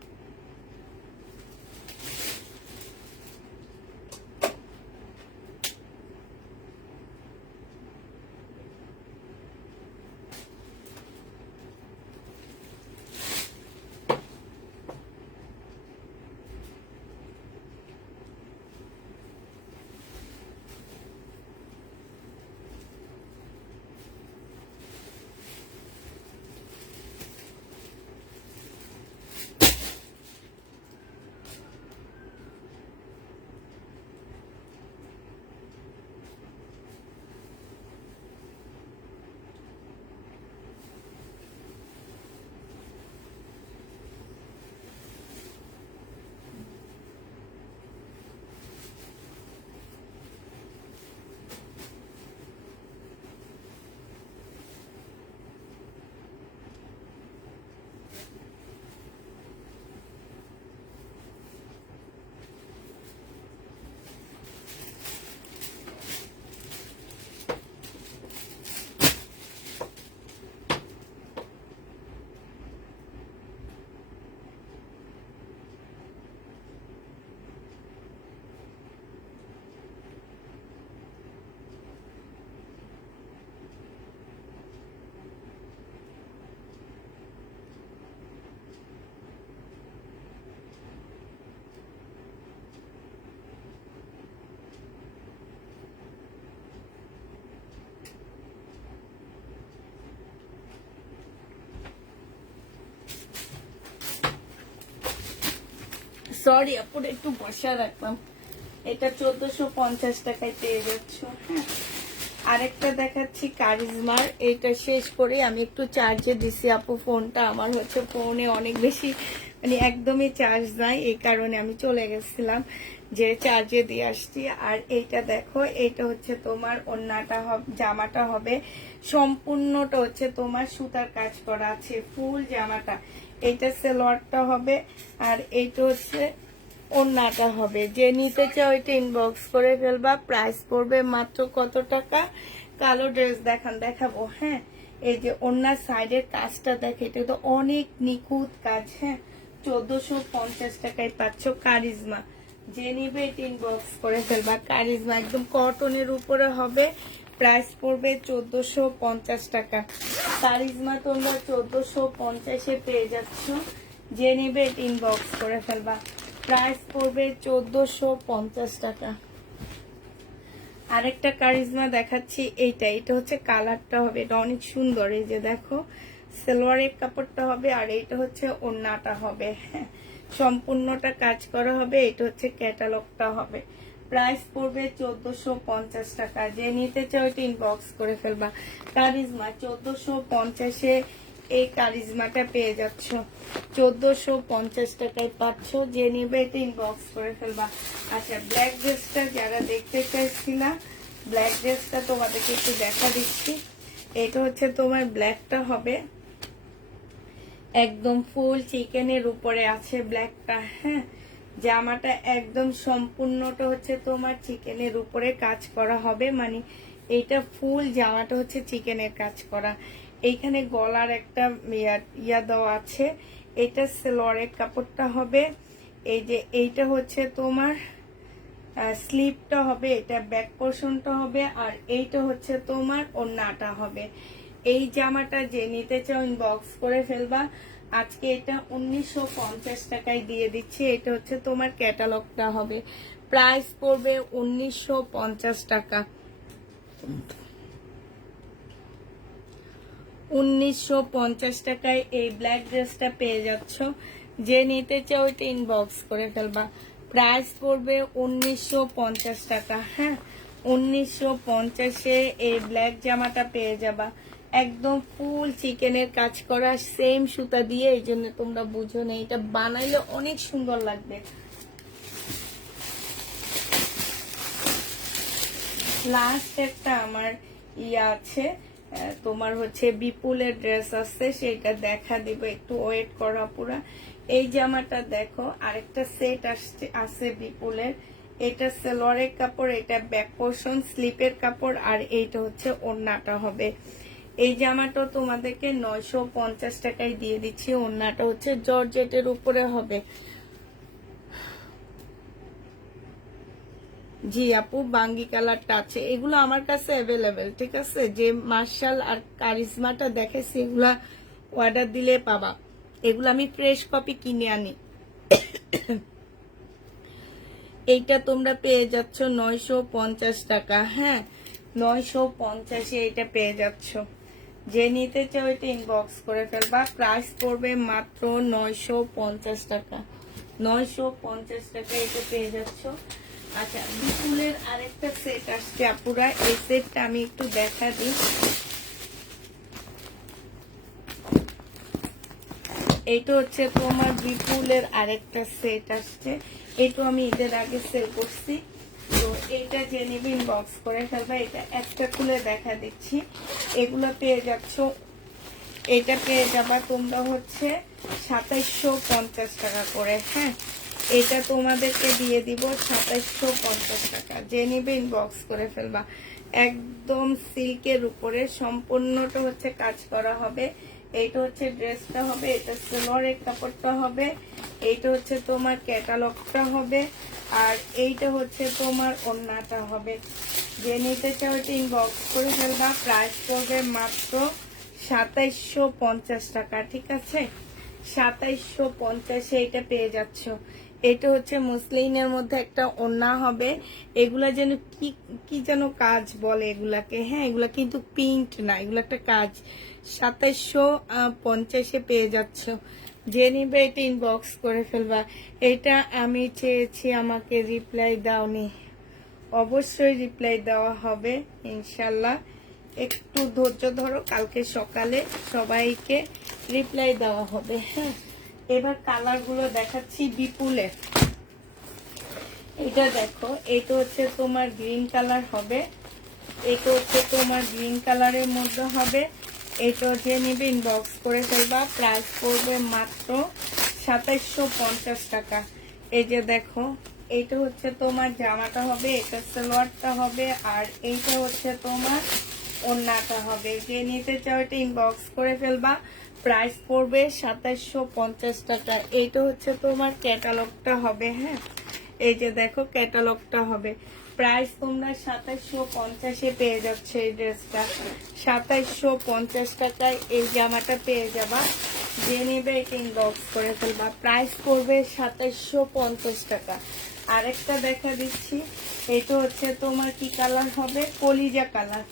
সরি আপুর একটু বসা রাখলাম। এটা 1450 টাকায় পেয়ে যাচ্ছ। হ্যাঁ, আরেকটা দেখাচ্ছি কারিজমার। এটা শেষ করে আমি একটু চার্জে দিছি আপু ফোনটা। আমার হচ্ছে ফোনে অনেক বেশি মানে একদমই চার্জ নাই, এই কারণে আমি চলে গেছিলাম যে চার্জে দিয়ে আসছি। আর এইটা দেখো, এইটা হচ্ছে তোমার ওড়নাটা হবে, জামাটা হবে সম্পূর্ণটা হচ্ছে তোমার সুতার কাজ করা আছে, ফুল জামাটা। এইটা সালোয়ারটা হবে, আর এইটা হচ্ছে ওড়নাটা হবে। যে নিতে চাও ওইটা ইনবক্স করে ফেলবা। প্রাইস পড়বে মাত্র কত টাকা? কালো ড্রেস দেখাবো। হ্যাঁ, এই যে ওড়নার সাইডের কাজটা দেখে, এটা তো অনেক নিখুঁত কাজ। হ্যাঁ, 1450 টাকায় পাচ্ছ কারিজমা। যে নিবে এটা ইনবক্স করে ফেলবা। কারিজমা একদম কটনের উপরে হবে, প্রাইস পড়বে 1450 টাকা। কারিজমা তোমরা 1450-এ পেয়ে যাচ্ছ। যে নিবে এটা ইনবক্স করে ফেলবা। প্রাইস পড়বে 1450 টাকা। আরেকটা কারিজমা দেখাচ্ছি, এটা হচ্ছে কালারটা হবে, এটা অনেক সুন্দর। এই যে দেখো, সালোয়ারের কাপড়টা হবে, আর এইটা হচ্ছে ওড়নাটা হবে। হ্যাঁ, সম্পূর্ণটা কাজ করা হবে। এটা হচ্ছে ক্যাটালগটা হবে। প্রাইস পড়বে 1450 টাকা। যে নিতে চাও এটা ইনবক্স করে ফেলবা। কারিজমা 1450-এ এই কারিজমাটা পেয়ে যাচ্ছ। 1450 টাকায় পাচ্ছ। যে নিবে এটা ইনবক্স করে ফেলবা। আচ্ছা, ব্ল্যাক ড্রেসটা যারা দেখতে চাইছিলা, ব্ল্যাক ড্রেসটা তোমাদেরকে একটু দেখা দিচ্ছি। এটা হচ্ছে তোমার ব্ল্যাকটা হবে একদম ফুল চিকেনের উপরে আছে ব্ল্যাকটা। হ্যাঁ, জামাটা একদম সম্পূর্ণটা হচ্ছে তোমার চিকেনের উপরে কাজ করা হবে, মানে এইটা ফুল জামাটা হচ্ছে চিকেনের কাজ করা। এইখানে গলার একটা ইয়া দেওয়া আছে। এটা সালোয়ারের কাপড়টা হবে। এই যে এইটা হচ্ছে তোমার স্লিপটা হবে, এটা ব্যাক পোর্শনটা হবে, আর এইটা হচ্ছে তোমার ওড়নাটা হবে। এই জামাটা যে নিতে চাও ইনবক্স করে ফেলবা। আজকে এটা 1950 টাকায় দিয়ে দিচ্ছি। এটা হচ্ছে তোমার ক্যাটালগটা হবে। প্রাইস পড়বে 1950 টাকা। 1950 টাকায় এই ব্ল্যাক ড্রেসটা পেয়ে যাচ্ছ। যে নিতে চাও এটা ইনবক্স করে ফেলবা। প্রাইস পড়বে 1950 টাকা। হ্যাঁ, 1950-এ এই ব্ল্যাক জামাটা পেয়ে যাবা। একদম ফুল চিকেনের কাজ করা, সেম সুতা দিয়ে, এই জন্য তোমরা বুঝো না, এটা বানাইলে অনেক সুন্দর লাগবে। লাস্ট একটা আমার ইয়া আছে, তোমার হচ্ছে বিপুলের ড্রেস আছে, সেটা দেখা দিব, একটু ওয়েট করা পুরা। এই জামাটা দেখো, আরেকটা সেট আছে বিপুলের। এটা সালোয়ারের কাপড়, এটা ব্যাক পোর্শন স্লিপের কাপড়, আর এইটা হচ্ছে ওড়নাটা হবে। এই জামাটা তোমাদেরকে 950 টাকায় দিয়ে দিচ্ছি। ওড়নাটা হচ্ছে জর্জেটের উপরে হবে। জি আপু, বাঙ্গি কালারটা আছে, এগুলো আমার কাছে অ্যাভেলেবেল। ঠিক আছে, যে মার্শাল আর কারিজমাটা দেখেছি এগুলা অর্ডার দিলে পাবা। এগুলো আমি ফ্রেশ কপি কিনে আনি। এইটা তোমরা পেয়ে যাচ্ছ 950 টাকা। হ্যাঁ, 950-এ এটা পেয়ে যাচ্ছ। যে নিতে চাও এটা ইনবক্স করে ফেলবা। প্রাইস পড়বে মাত্র 950 টাকা। 950 টাকা এটা পেয়ে যাচ্ছ। আচ্ছা, বিপুলের আরেকটা সেট আসছে আপুরা, এই সেটটা আমি একটু দেখা দিই। এইটা হচ্ছে তোমার বিপুলের আরেকটা সেট আসছে। এইটা আমি ঈদের আগে সেল করছি। তো এইটা যে নিবে ইনবক্স করে ফেলবা। এটা একটা খুলে দেখা দিচ্ছি। এগুলো পেয়ে যাচ্ছ, এটা পেয়ে যাবা তোমরা হচ্ছে 2750 টাকা করে। হ্যাঁ, এটা তোমাদেরকে দিয়ে দিব 2750 টাকা। যে নিবে ইনবক্স করে ফেলবা। একদম সিল্কের উপরে সম্পূর্ণটা হচ্ছে কাজ করা হবে। এইটা হচ্ছে ড্রেসটা হবে, এটা সালোয়ারের কাপড়টা হবে, এইটা হচ্ছে তোমার ক্যাটালগটা হবে, আর এইটা হচ্ছে তোমার ওড়নাটা হবে। যে নিতে চাও এটা ইনবক্স করে ফেলবা। প্রাইস পড়বে মাত্র 2750 টাকা। ঠিক আছে, 2750-এ এটা পেয়ে যাচ্ছ। এটা হচ্ছে মুসলিনের মধ্যে একটা ওড়না হবে। এগুলা যেন কি যেন কাজ বলে এগুলাকে। হ্যাঁ, এগুলা কিন্তু প্রিন্ট না, এগুলো একটা কাজ। 2750-এ পেয়ে যাচ্ছ। যে নিবে এটা ইনবক্স করে ফেলবা। এটা আমি চেয়েছি, আমাকে রিপ্লাই দাওনি। অবশ্যই রিপ্লাই দেওয়া হবে ইনশাল্লাহ। একটু ধৈর্য ধরো, কালকে সকালে সবাইকে রিপ্লাই দেওয়া হবে। হ্যাঁ, এবার কালারগুলো দেখাচ্ছি বিপুলের। এটা দেখো, এটা হচ্ছে তোমার গ্রিন কালার হবে, এটা হচ্ছে তোমার গ্রিন কালারের মধ্যে হবে। এটা যে নিবে ইনবক্স করে ফেলবা। প্রাইস পড়বে মাত্র 2750 টাকা। এই যে দেখো, এইটা হচ্ছে তোমার জামাটা হবে, এটা সালোয়ারটা হবে, আর এইটা হচ্ছে তোমার ওড়নাটা হবে। যে নিতে চাও এটা ইনবক্স করে ফেলবা। প্রাইস পড়বে 2750 টাকা। এইটা হচ্ছে তোমার ক্যাটালগটা হবে। হ্যাঁ, এই যে দেখো ক্যাটালগটা হবে। প্রাইস তোমরা 2750-এ পেয়ে যাচ্ছে এই ড্রেসটা। 2750 টাকায় এই জামাটা পেয়ে যাবা। যে নেবে এটা ইনবক্স করে ফেলবা। প্রাইস পড়বে 2750 টাকা। আরেকটা দেখা দিচ্ছি, এটা হচ্ছে তোমার কি কালার হবে, কলিজা কালার।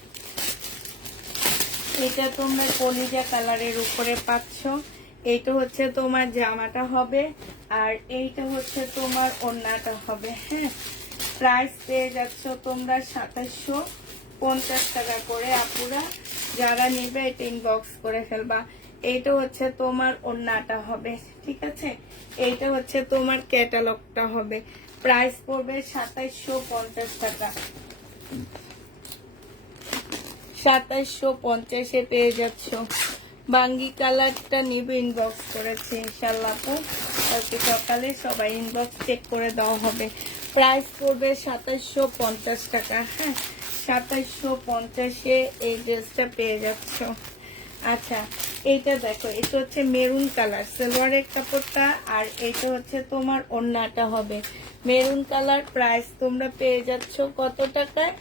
এটা তোমরা কলিজা কালারের উপরে পাচ্ছ। এইটা হচ্ছে তোমার জামাটা হবে, আর এইটা হচ্ছে তোমার ওড়নাটা হবে। হ্যাঁ, প্রাইস পেয়ে যাচ্ছ তোমরা 2750 টাকা করে। আপুরা যারা নেবে এটা ইনবক্স করে ফেলবা। এইটা হচ্ছে তোমার ওড়নাটা হবে, ঠিক আছে। এইটা হচ্ছে তোমার ক্যাটালগটা হবে। প্রাইস পড়বে 2750 টাকা। 2750-এ পেয়ে যাচ্ছ। বাঙ্গি কালারটা নিবে ইনবক্স করেছে ইনশাল্লাহ। কালকে সকালে সবাই ইনবক্স চেক করে দেওয়া হবে। প্রাইস পড়বে 2750 টাকা। হ্যাঁ, 2750-এ এই ড্রেসটা পেয়ে যাচ্ছ। আচ্ছা, এইটা দেখো, এটা হচ্ছে মেরুন কালার সালোয়ারের কাপড়টা, আর এইটা হচ্ছে তোমার ওড়নাটা হবে মেরুন কালার। প্রাইস তোমরা পেয়ে যাচ্ছ কত টাকায়?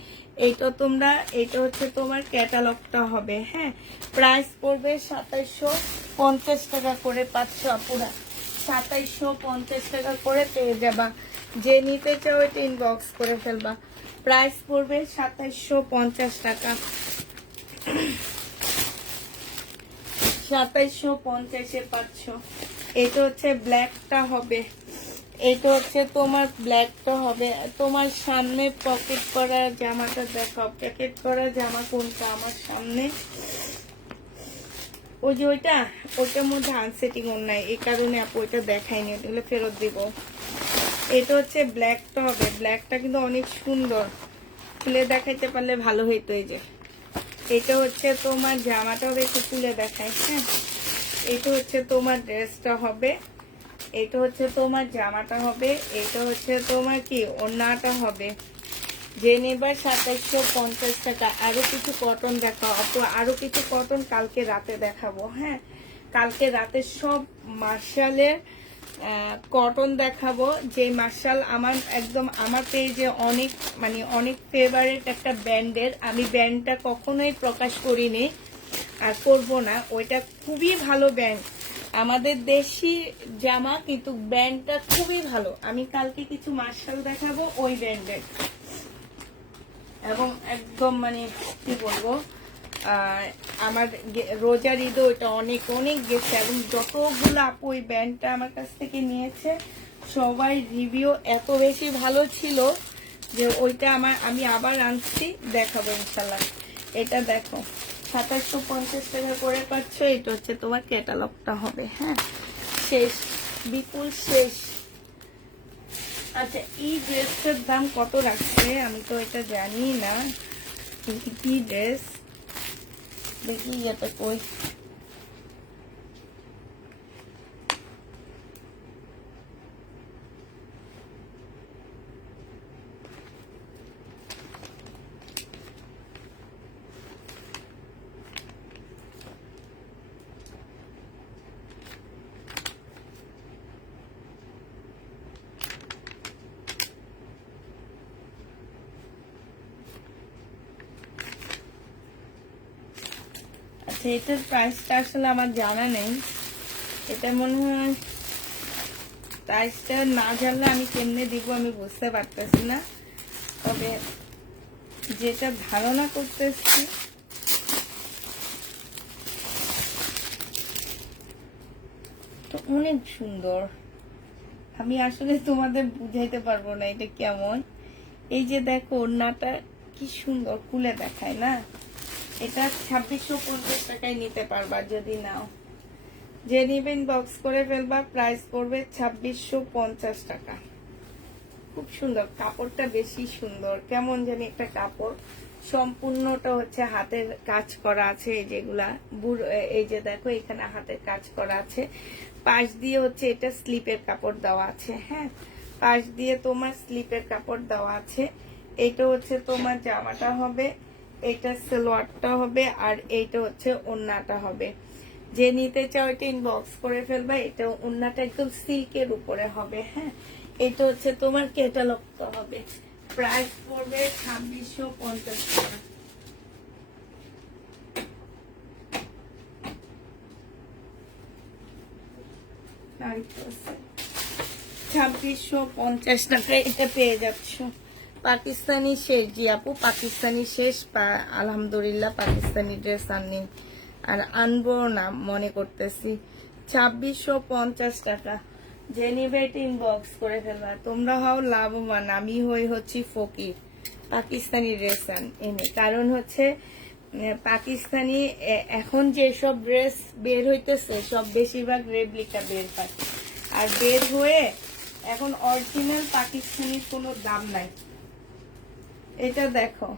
এইটা হচ্ছে তোমার ক্যাটালগটা হবে। হ্যাঁ, প্রাইস পড়বে 2750 টাকা করে পাচ্ছ আপুরা। 2750 টাকা করে পেয়ে যাবা। যে নিতে চাও এটা ইনবক্স করে ফেলবা। প্রাইস পড়বে 2750 টাকা। 2750-এ পাচ্ছ। এটা হচ্ছে ব্ল্যাকটা হবে, এটা হচ্ছে তোমার ব্ল্যাকটা হবে। তোমার সামনে পকেট করা জামাটা দেখাও। প্যাকেট করা জামা কোনটা আমার সামনে? ওই যে ওইটার মধ্যে আনসেটিং নাই, এই কারণে আপু ওইটা দেখাইনি, ওগুলো ফেরত দিব। এটা হচ্ছে ব্ল্যাকটা হবে। ব্ল্যাকটা কিন্তু অনেক সুন্দর, খুলে দেখাইতে পারলে ভালো হইতো। এই যে এটা হচ্ছে তোমার জামাটা হবে, একটু খুলে দেখাই। হ্যাঁ, এটা হচ্ছে তোমার ড্রেসটা হবে, এটা হচ্ছে তোমার জামাটা হবে, এটা হচ্ছে তোমার কি ওড়নাটা হবে। যে নেবার 2750 টাকা। আরো কিছু কটন দেখাও আপু, আরো কিছু কটন কালকে রাতে দেখাবো। হ্যাঁ, কালকে রাতে সব মার্শালের কটন দেখাবো। যে মার্শাল আমার একদম আমার পেজে অনেক অনেক ফেভারিট একটা ব্র্যান্ডের। আমি ব্র্যান্ডটা কখনোই প্রকাশ করিনি আর করব না। ওইটা খুবই ভালো ব্র্যান্ড, আমাদের দেশি জামা, কিন্তু ব্র্যান্ডটা খুবই ভালো। আমি কালকে কিছু মার্শাল দেখাবো ওই ব্র্যান্ডের, এবং একদম কি বলবো, আমার রোজার ঈদে ওইটা অনেক অনেক গেছে, এবং যতগুলো আপু ওই ব্র্যান্ডটা আমার কাছ থেকে নিয়েছে সবাই রিভিউ এত বেশি ভালো ছিল যে ওইটা আমি আবার আনছি, দেখাবো ইনশাল্লাহ। এটা দেখো 2750 টাকা করে পাচ্ছ। এটা হচ্ছে তোমার ক্যাটালগটা হবে। হ্যাঁ, শেষ, বিপুল শেষ। আচ্ছা, এই ড্রেসটার দাম কত রাখছে আমি তো এটা জানি না। কি ড্রেস দেখি, এটা কই? আচ্ছা, এটার প্রাইসটা আসলে আমার জানা নেই। এটা মনে হয় প্রাইসটা না জানলে আমি কেমনে দিব আমি বুঝতে পারতেছি না। তবে যেটা ধারণা করতেছি, তো অনেক সুন্দর। আমি আসলে তোমাদের বুঝাইতে পারবো না এটা কেমন। এই যে দেখো ওড়নাটা কি সুন্দর, খুলে দেখায় না। এটা 2650 টাকায় নিতে পারবা যদি নাও। যে নিবেন বক্স করে ফেলবা, প্রাইস পড়বে 2650 টাকা। খুব সুন্দর, কাপড়টা বেশি সুন্দর, কেমন জানি একটা কাপড়। সম্পূর্ণটা হচ্ছে হাতের কাজ করা আছে, এই যেগুলা এই যে দেখো এখানে হাতের কাজ করা আছে। পাশ দিয়ে হচ্ছে এটা স্লিপের কাপড় দেওয়া আছে। হ্যাঁ, পাশ দিয়ে তোমার স্লিপের কাপড় দেওয়া আছে। এইটা হচ্ছে তোমার জামাটা হবে, এটা সালোয়ারটা হবে, আর এইটা হচ্ছে ওড়নাটা হবে। যে নিতে চাও এটা ইনবক্স করে ফেলবা। এটা ওড়নাটা একদম সিল্কের উপরে হবে। হ্যাঁ, এটা হচ্ছে তোমার ক্যাটালগটা হবে। প্রাইস পড়বে 2650 টাকা। 2650 টাকায় এটা পেয়ে যাচ্ছ। পাকিস্তানি শেষ, জি আপু পাকিস্তানি শেষ। আলহামদুলিল্লাহ পাকিস্তানি ড্রেস আননি, আর আনবো না মনে করতেছি। 2650 টাকা। যে নিবে এটা ইনবক্স করে ফেলবা। তোমরা হও লাভবান, আমি হই হচ্ছি ফকির। পাকিস্তানি ড্রেস এনে, কারণ হচ্ছে পাকিস্তানি এখন যেসব ড্রেস বের হইতেছে সব বেশিরভাগ রেপ্লিকা বের হয়, আর বের হয়ে এখন অরিজিনাল পাকিস্তানির কোনো দাম নাই। এটা দেখো,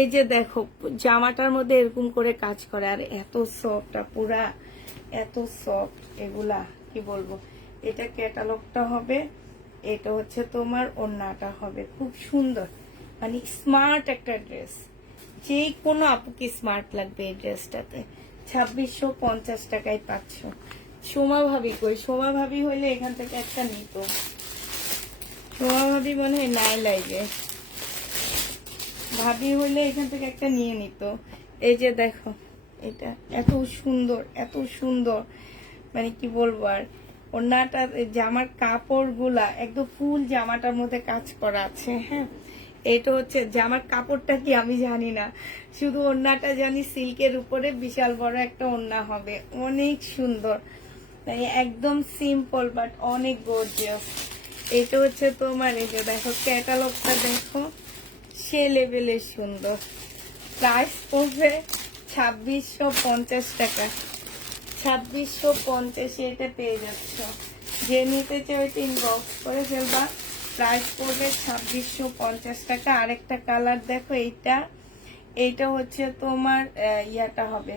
এই যে দেখো জামাটার মধ্যে এরকম করে কাজ করে, আর এত সফট, পুরা এত সফট এগুলা কি বলবো। এটা ক্যাটালগটা হবে, এটা হচ্ছে তোমার ওড়নাটা হবে। খুব সুন্দর, মানে স্মার্ট একটা ড্রেস। যে কোনো আপুকে স্মার্ট লাগবে এই ড্রেসটাতে। 2650 টাকায় পাচ্ছ। সোমা ভাবি কই? সোমা ভাবি হইলে এখান থেকে একটা নিত। সোমা ভাবি মনে হয় নাই লাগে, ভাবি হইলে এখান থেকে একটা নিয়ে নিত। এই যে দেখো এটা এত সুন্দর, এত সুন্দর, মানে কি বলবো। আর ওড়নাটা, জামার কাপড় গুলা একদম ফুল জামাটার মধ্যে কাজ করা আছে। হ্যাঁ, এটা হচ্ছে জামার কাপড়টা কি আমি জানি না, শুধু ওড়নাটা জানি সিল্কের উপরে বিশাল বড় একটা ওড়না হবে। অনেক সুন্দর, তাই একদম সিম্পল বাট অনেক গর্জিয়াস। এটা হচ্ছে তোমার, এই যে দেখো ক্যাটালগটা দেখো, সে লেভেলের সুন্দর। প্রাইস পড়বে 2650 টাকা। 2650 এটা পেয়ে যাচ্ছ। যে নিতে চাও এটা ইনবক্স করে ফেলবা। প্রাইস পড়বে 2650 টাকা। আরেকটা কালার দেখো, এইটা হচ্ছে তোমার ইয়াটা হবে,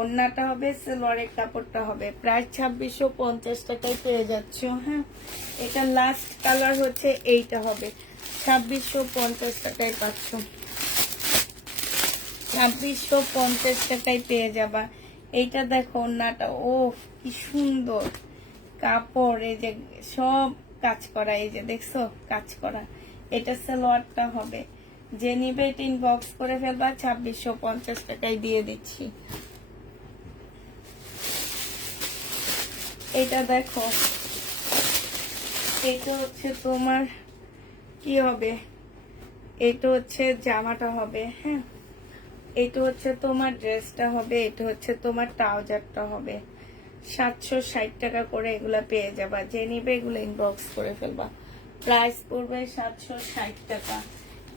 ওড়নাটা হবে, সালোয়ারের কাপড়টা হবে। প্রাইস 2650 টাকায় পেয়ে যাচ্ছ। হ্যাঁ, এটা লাস্ট কালার হচ্ছে এইটা হবে। 2650 টাকায় পাচ্ছ। 2650 টাকায় পেয়ে যাবা। এইটা দেখো ওড়নাটা, ও কি সুন্দর কাপড়, এই যে সব কাজ করা, এই যে দেখছো কাজ করা। এটা সালোয়ারটা হবে। যে নিবে এটা ইনবক্স করে ফেলবা। 2650 টাকায় দিয়ে দিচ্ছি। এটা দেখো, এটা হচ্ছে তোমার কি হবে, এটা হচ্ছে জামাটা হবে। হ্যাঁ, এটা হচ্ছে তোমার ড্রেসটা হবে, এটা হচ্ছে তোমার ট্রাউজারটা হবে। 760 টাকা করে এগুলা পেয়ে যাবা। যে নিবে এগুলো ইনবক্স করে ফেলবা। প্রাইস পড়বে 760 টাকা।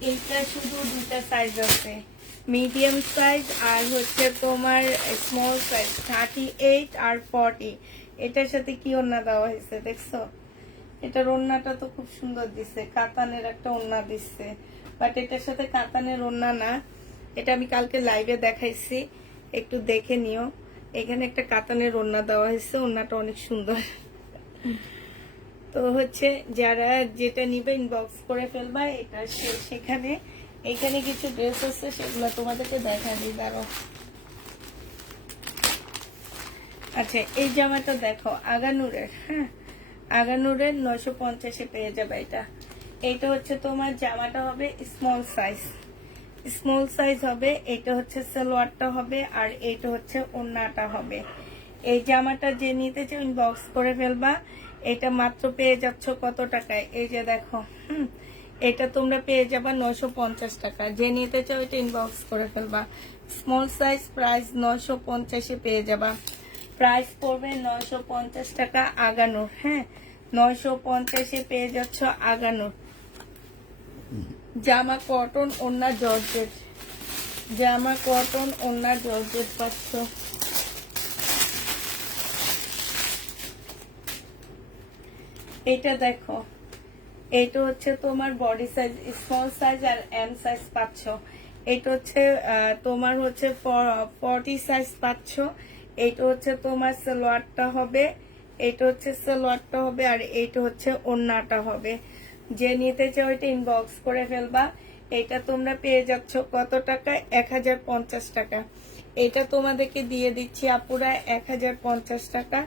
এইটা শুধু দুটা সাইজ আছে, মিডিয়াম সাইজ আর হচ্ছে তোমার স্মল সাইজ, 38 আর 40। এটার সাথে কি ওড়না দেওয়া হয়েছে দেখছো? এটার ওড়নাটা তো খুব সুন্দর দিচ্ছে, কাতানের একটা ওড়না দিচ্ছে, বাট এটার সাথে কাতানের ওড়না না। এটা আমি কালকে লাইভে দেখাইছি, একটু দেখে নিও। এখানে একটা কাতানের ওড়না দেওয়া হয়েছে, ওড়নাটা অনেক সুন্দর। তো হচ্ছে যারা যেটা নিবে ইনবক্স করে ফেলবা। এটা সেখানে এখানে কিছু ড্রেস আছে, সেগুলো তোমাদেরকে দেখা দিই, দাঁড়াও। আচ্ছা, এই জামাটা দেখো আগানুরের। হ্যাঁ, আগানুরের 950-এ পেয়ে যাবে এটা। এইটা হচ্ছে তোমার জামাটা হবে স্মল সাইজ, স্মল সাইজ হবে। এটা হচ্ছে সালোয়ারটা হবে, আর এইটা হচ্ছে ওড়নাটা হবে। এই জামাটা যে নিতে চাও ইনবক্স করে ফেলবা। এটা মাত্র পেয়ে যাচ্ছ কত টাকায়? এই যে দেখো, এটা তোমরা পেয়ে যাবা 950 টাকা। যে নিতে চাও এটা ইনবক্স করে ফেলবা। স্মল সাইজ প্রাইস 950-এ পেয়ে যাবা। প্রাইস পড়বে 950 টাকা আগানোর। হ্যাঁ, 950-এ পেয়ে যাচ্ছ আগানোর। জামা কটন, ওড়না জর্জেট, জামা কটন, ওড়না জর্জেট পাচ্ছ। এটা দেখো, এটা হচ্ছে তোমার বডি সাইজ, স্মল সাইজ আর এম সাইজ পাচ্ছ। এটা হচ্ছে তোমার হচ্ছে 40 সাইজ পাচ্ছ। এটা হচ্ছে তোমার সালোয়ারটা হবে, এটা হচ্ছে সালোয়ারটা হবে, আর এইটা হচ্ছে ওড়নাটা হবে। যে নিতে চাও এটা ইনবক্স করে ফেলবা। এটা তোমরা পেয়ে যাচ্ছ কত টাকা? 1050 টাকা। এটা তোমাদেরকে দিয়ে দিচ্ছি আপুরা 1050 টাকা।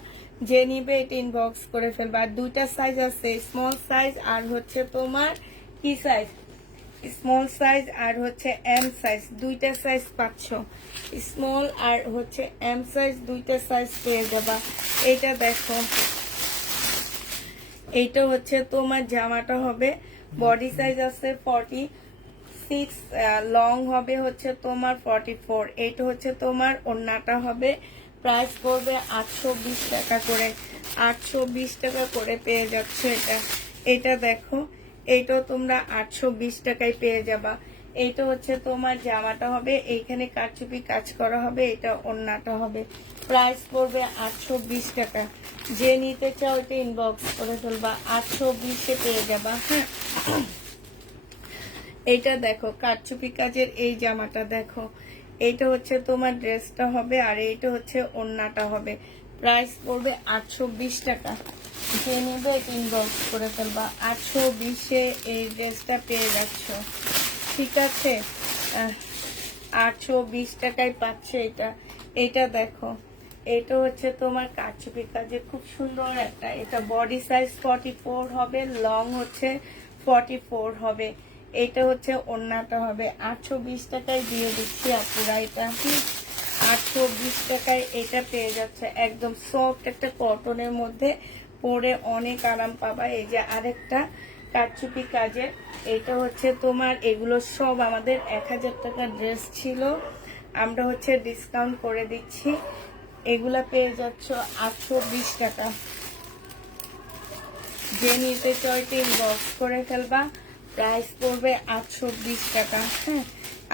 যে নিবে এটা ইনবক্স করে ফেলবা। আর দুইটা সাইজ আছে, স্মল সাইজ আর হচ্ছে তোমার কি সাইজ, স্মল সাইজ আর হচ্ছে এম সাইজ, দুইটা সাইজ পাচ্ছ। স্মল আর হচ্ছে এম সাইজ দুইটা সাইজ পেয়ে যাবা। এটা দেখো, এইটা হচ্ছে তোমার জামাটা হবে, বডি সাইজ আছে 46, লং হবে হচ্ছে তোমার 44। এইটা হচ্ছে তোমার ওড়নাটা হবে। প্রাইস পড়বে 820 টাকা করে, 820 টাকা করে পেয়ে যাচ্ছে এটা। এটা দেখো, এইটাও তোমরা 820 টাকায় পেয়ে যাবা। এইটা হচ্ছে তোমার জামাটা হবে, এইখানে কারচুপি কাজ করা হবে, এটা ওড়নাটা হবে। প্রাইস পড়বে 820 টাকা। যে নিতে চাও এটা ইনবক্স করে ফেলবা, 820-এ পেয়ে যাবা। হ্যাঁ, এইটা দেখো কারচুপি কাজের এই জামাটা দেখো, এইটা হচ্ছে তোমার ড্রেসটা হবে, আর এইটা হচ্ছে ওড়নাটা হবে। প্রাইস পড়বে 820 টাকা। যে নেবে এটা ইনবক্স করে ফেলবা, 820-এ এই ড্রেসটা পেয়ে যাচ্ছ। ঠিক আছে, 820 টাকায় পাচ্ছে এটা। এটা দেখো, এটা হচ্ছে তোমার কারচুপি কাজে খুব সুন্দর একটা, এটা বডি সাইজ 44 হবে, লং হচ্ছে 44 হবে। এটা হচ্ছে ওড়নাটা হবে। 820 টাকায় দিয়ে দিচ্ছি আপুরা এটা। 820 টাকায় এটা পেয়ে যাচ্ছে, একদম সফট একটা কটনের মধ্যে, পরে অনেক আরাম পাবা। এই যে আরেকটা কারচুপি কাজের, এটা হচ্ছে তোমার, এগুলো সব আমাদের 1000 টাকার ড্রেস ছিল, আমরা হচ্ছে ডিসকাউন্ট করে দিচ্ছি। এগুলা পেয়ে যাচ্ছ 820 টাকা। যে নিতে চয়টি ইনবক্স করে ফেলবা। প্রাইস পড়বে 820 টাকা। হ্যাঁ,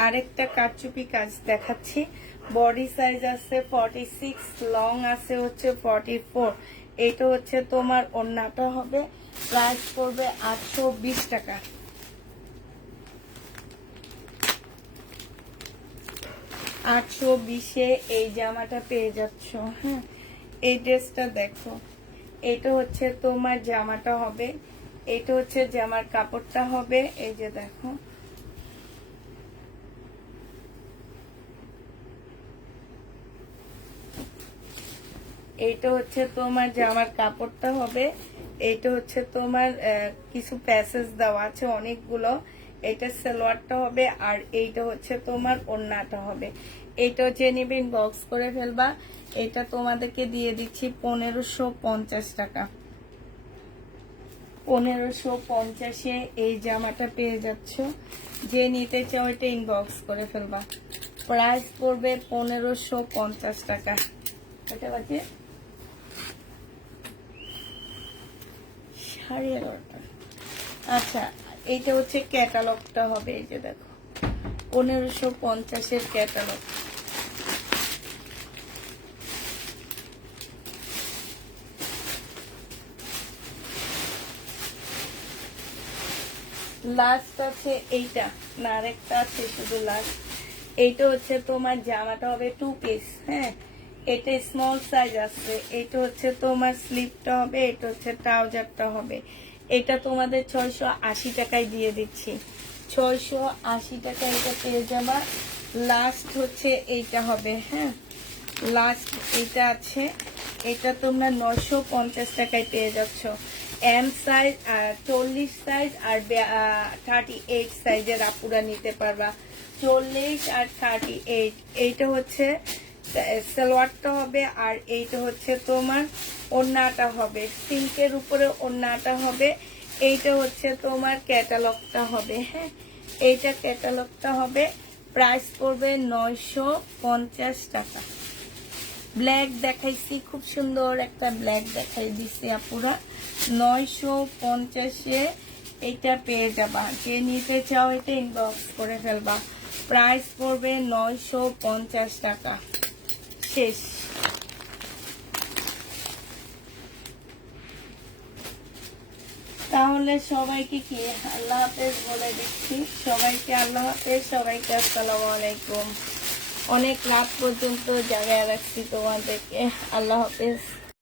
আরেকটা কারচুপি কাজ দেখাচ্ছি, বডি সাইজ আছে 46, লং আছে হচ্ছে 44। এটা হচ্ছে তোমার ওড়নাটা হবে। প্রাইস পড়বে 820 টাকা। 820-এ এই জামাটা পেয়ে যাচ্ছ। হ্যাঁ, এই ড্রেসটা দেখো, এটা হচ্ছে তোমার জামাটা হবে, এটা হচ্ছে জামার কাপড়টা হবে। এই যে দেখো, এইটা হচ্ছে তোমার জামার কাপড়টা হবে, এইটা হচ্ছে তোমার কিছু প্যাসেজ দেওয়া আছে অনেকগুলো। এটা সালোয়ারটা হবে, আর এইটা হচ্ছে তোমার ওড়নাটা হবে। এইটা হচ্ছে নিবে ইনবক্স করে ফেলবা। এটা তোমাদেরকে দিয়ে দিচ্ছি 1550 টাকা। 1550-এ এই জামাটা পেয়ে যাচ্ছ। যে নিতে চাও এটা ইনবক্স করে ফেলবা। প্রাইস পড়বে 1550 টাকা। এটা বাজে 11:30। আচ্ছা, এইটা হচ্ছে ক্যাটালগটা হবে। এই যে দেখো, 1550-এর ক্যাটালগ। লাস্ট আছে এইটা, না আরেকটা আছে শুধু লাস্ট। এইটা হচ্ছে তোমার জামাটা হবে 2 পিস। হ্যাঁ, এটা স্মল সাইজ আছে। এটা হচ্ছে তোমার স্লিপটা হবে, এটা হচ্ছে ট্রাউজারটা হবে। এটা তোমাদের 680 টাকায় দিয়ে দিচ্ছি। 680 টাকা এটা পেয়ে যাবা। লাস্ট হচ্ছে এইটা হবে। হ্যাঁ, লাস্ট এইটা আছে, এটা তোমরা 950 টাকায় পেয়ে যাচ্ছ। এম সাইজ, 40 সাইজ আর 38 সাইজের আপুরা নিতে পারবা। 40 আর 38, এইটা হচ্ছে সালোয়ারটা হবে, আর এইটা হচ্ছে তোমার ওড়নাটা হবে, সিল্কের উপরে ওড়নাটা হবে। এইটা হচ্ছে তোমার ক্যাটালগটা হবে। হ্যাঁ, এইটা ক্যাটালগটা হবে। প্রাইস পড়বে 950 টাকা। ব্ল্যাক দেখাইছি, খুব সুন্দর একটা ব্ল্যাক দেখাই দিছি আপুরা। 950-এ এটা পেয়ে যাবা। যে নিতে চাও এটা ইনবক্স করে ফেলবা। প্রাইস পড়বে 950 টাকা। শেষ। তাহলে সবাইকে কি আল্লাহ হাফেজ বলে দিচ্ছি। সবাইকে আল্লাহ হাফেজ, সবাইকে আসসালামু আলাইকুম। অনেক রাত পর্যন্ত জায়গায় রাখছি তোমাদেরকে। আল্লাহ হাফেজ।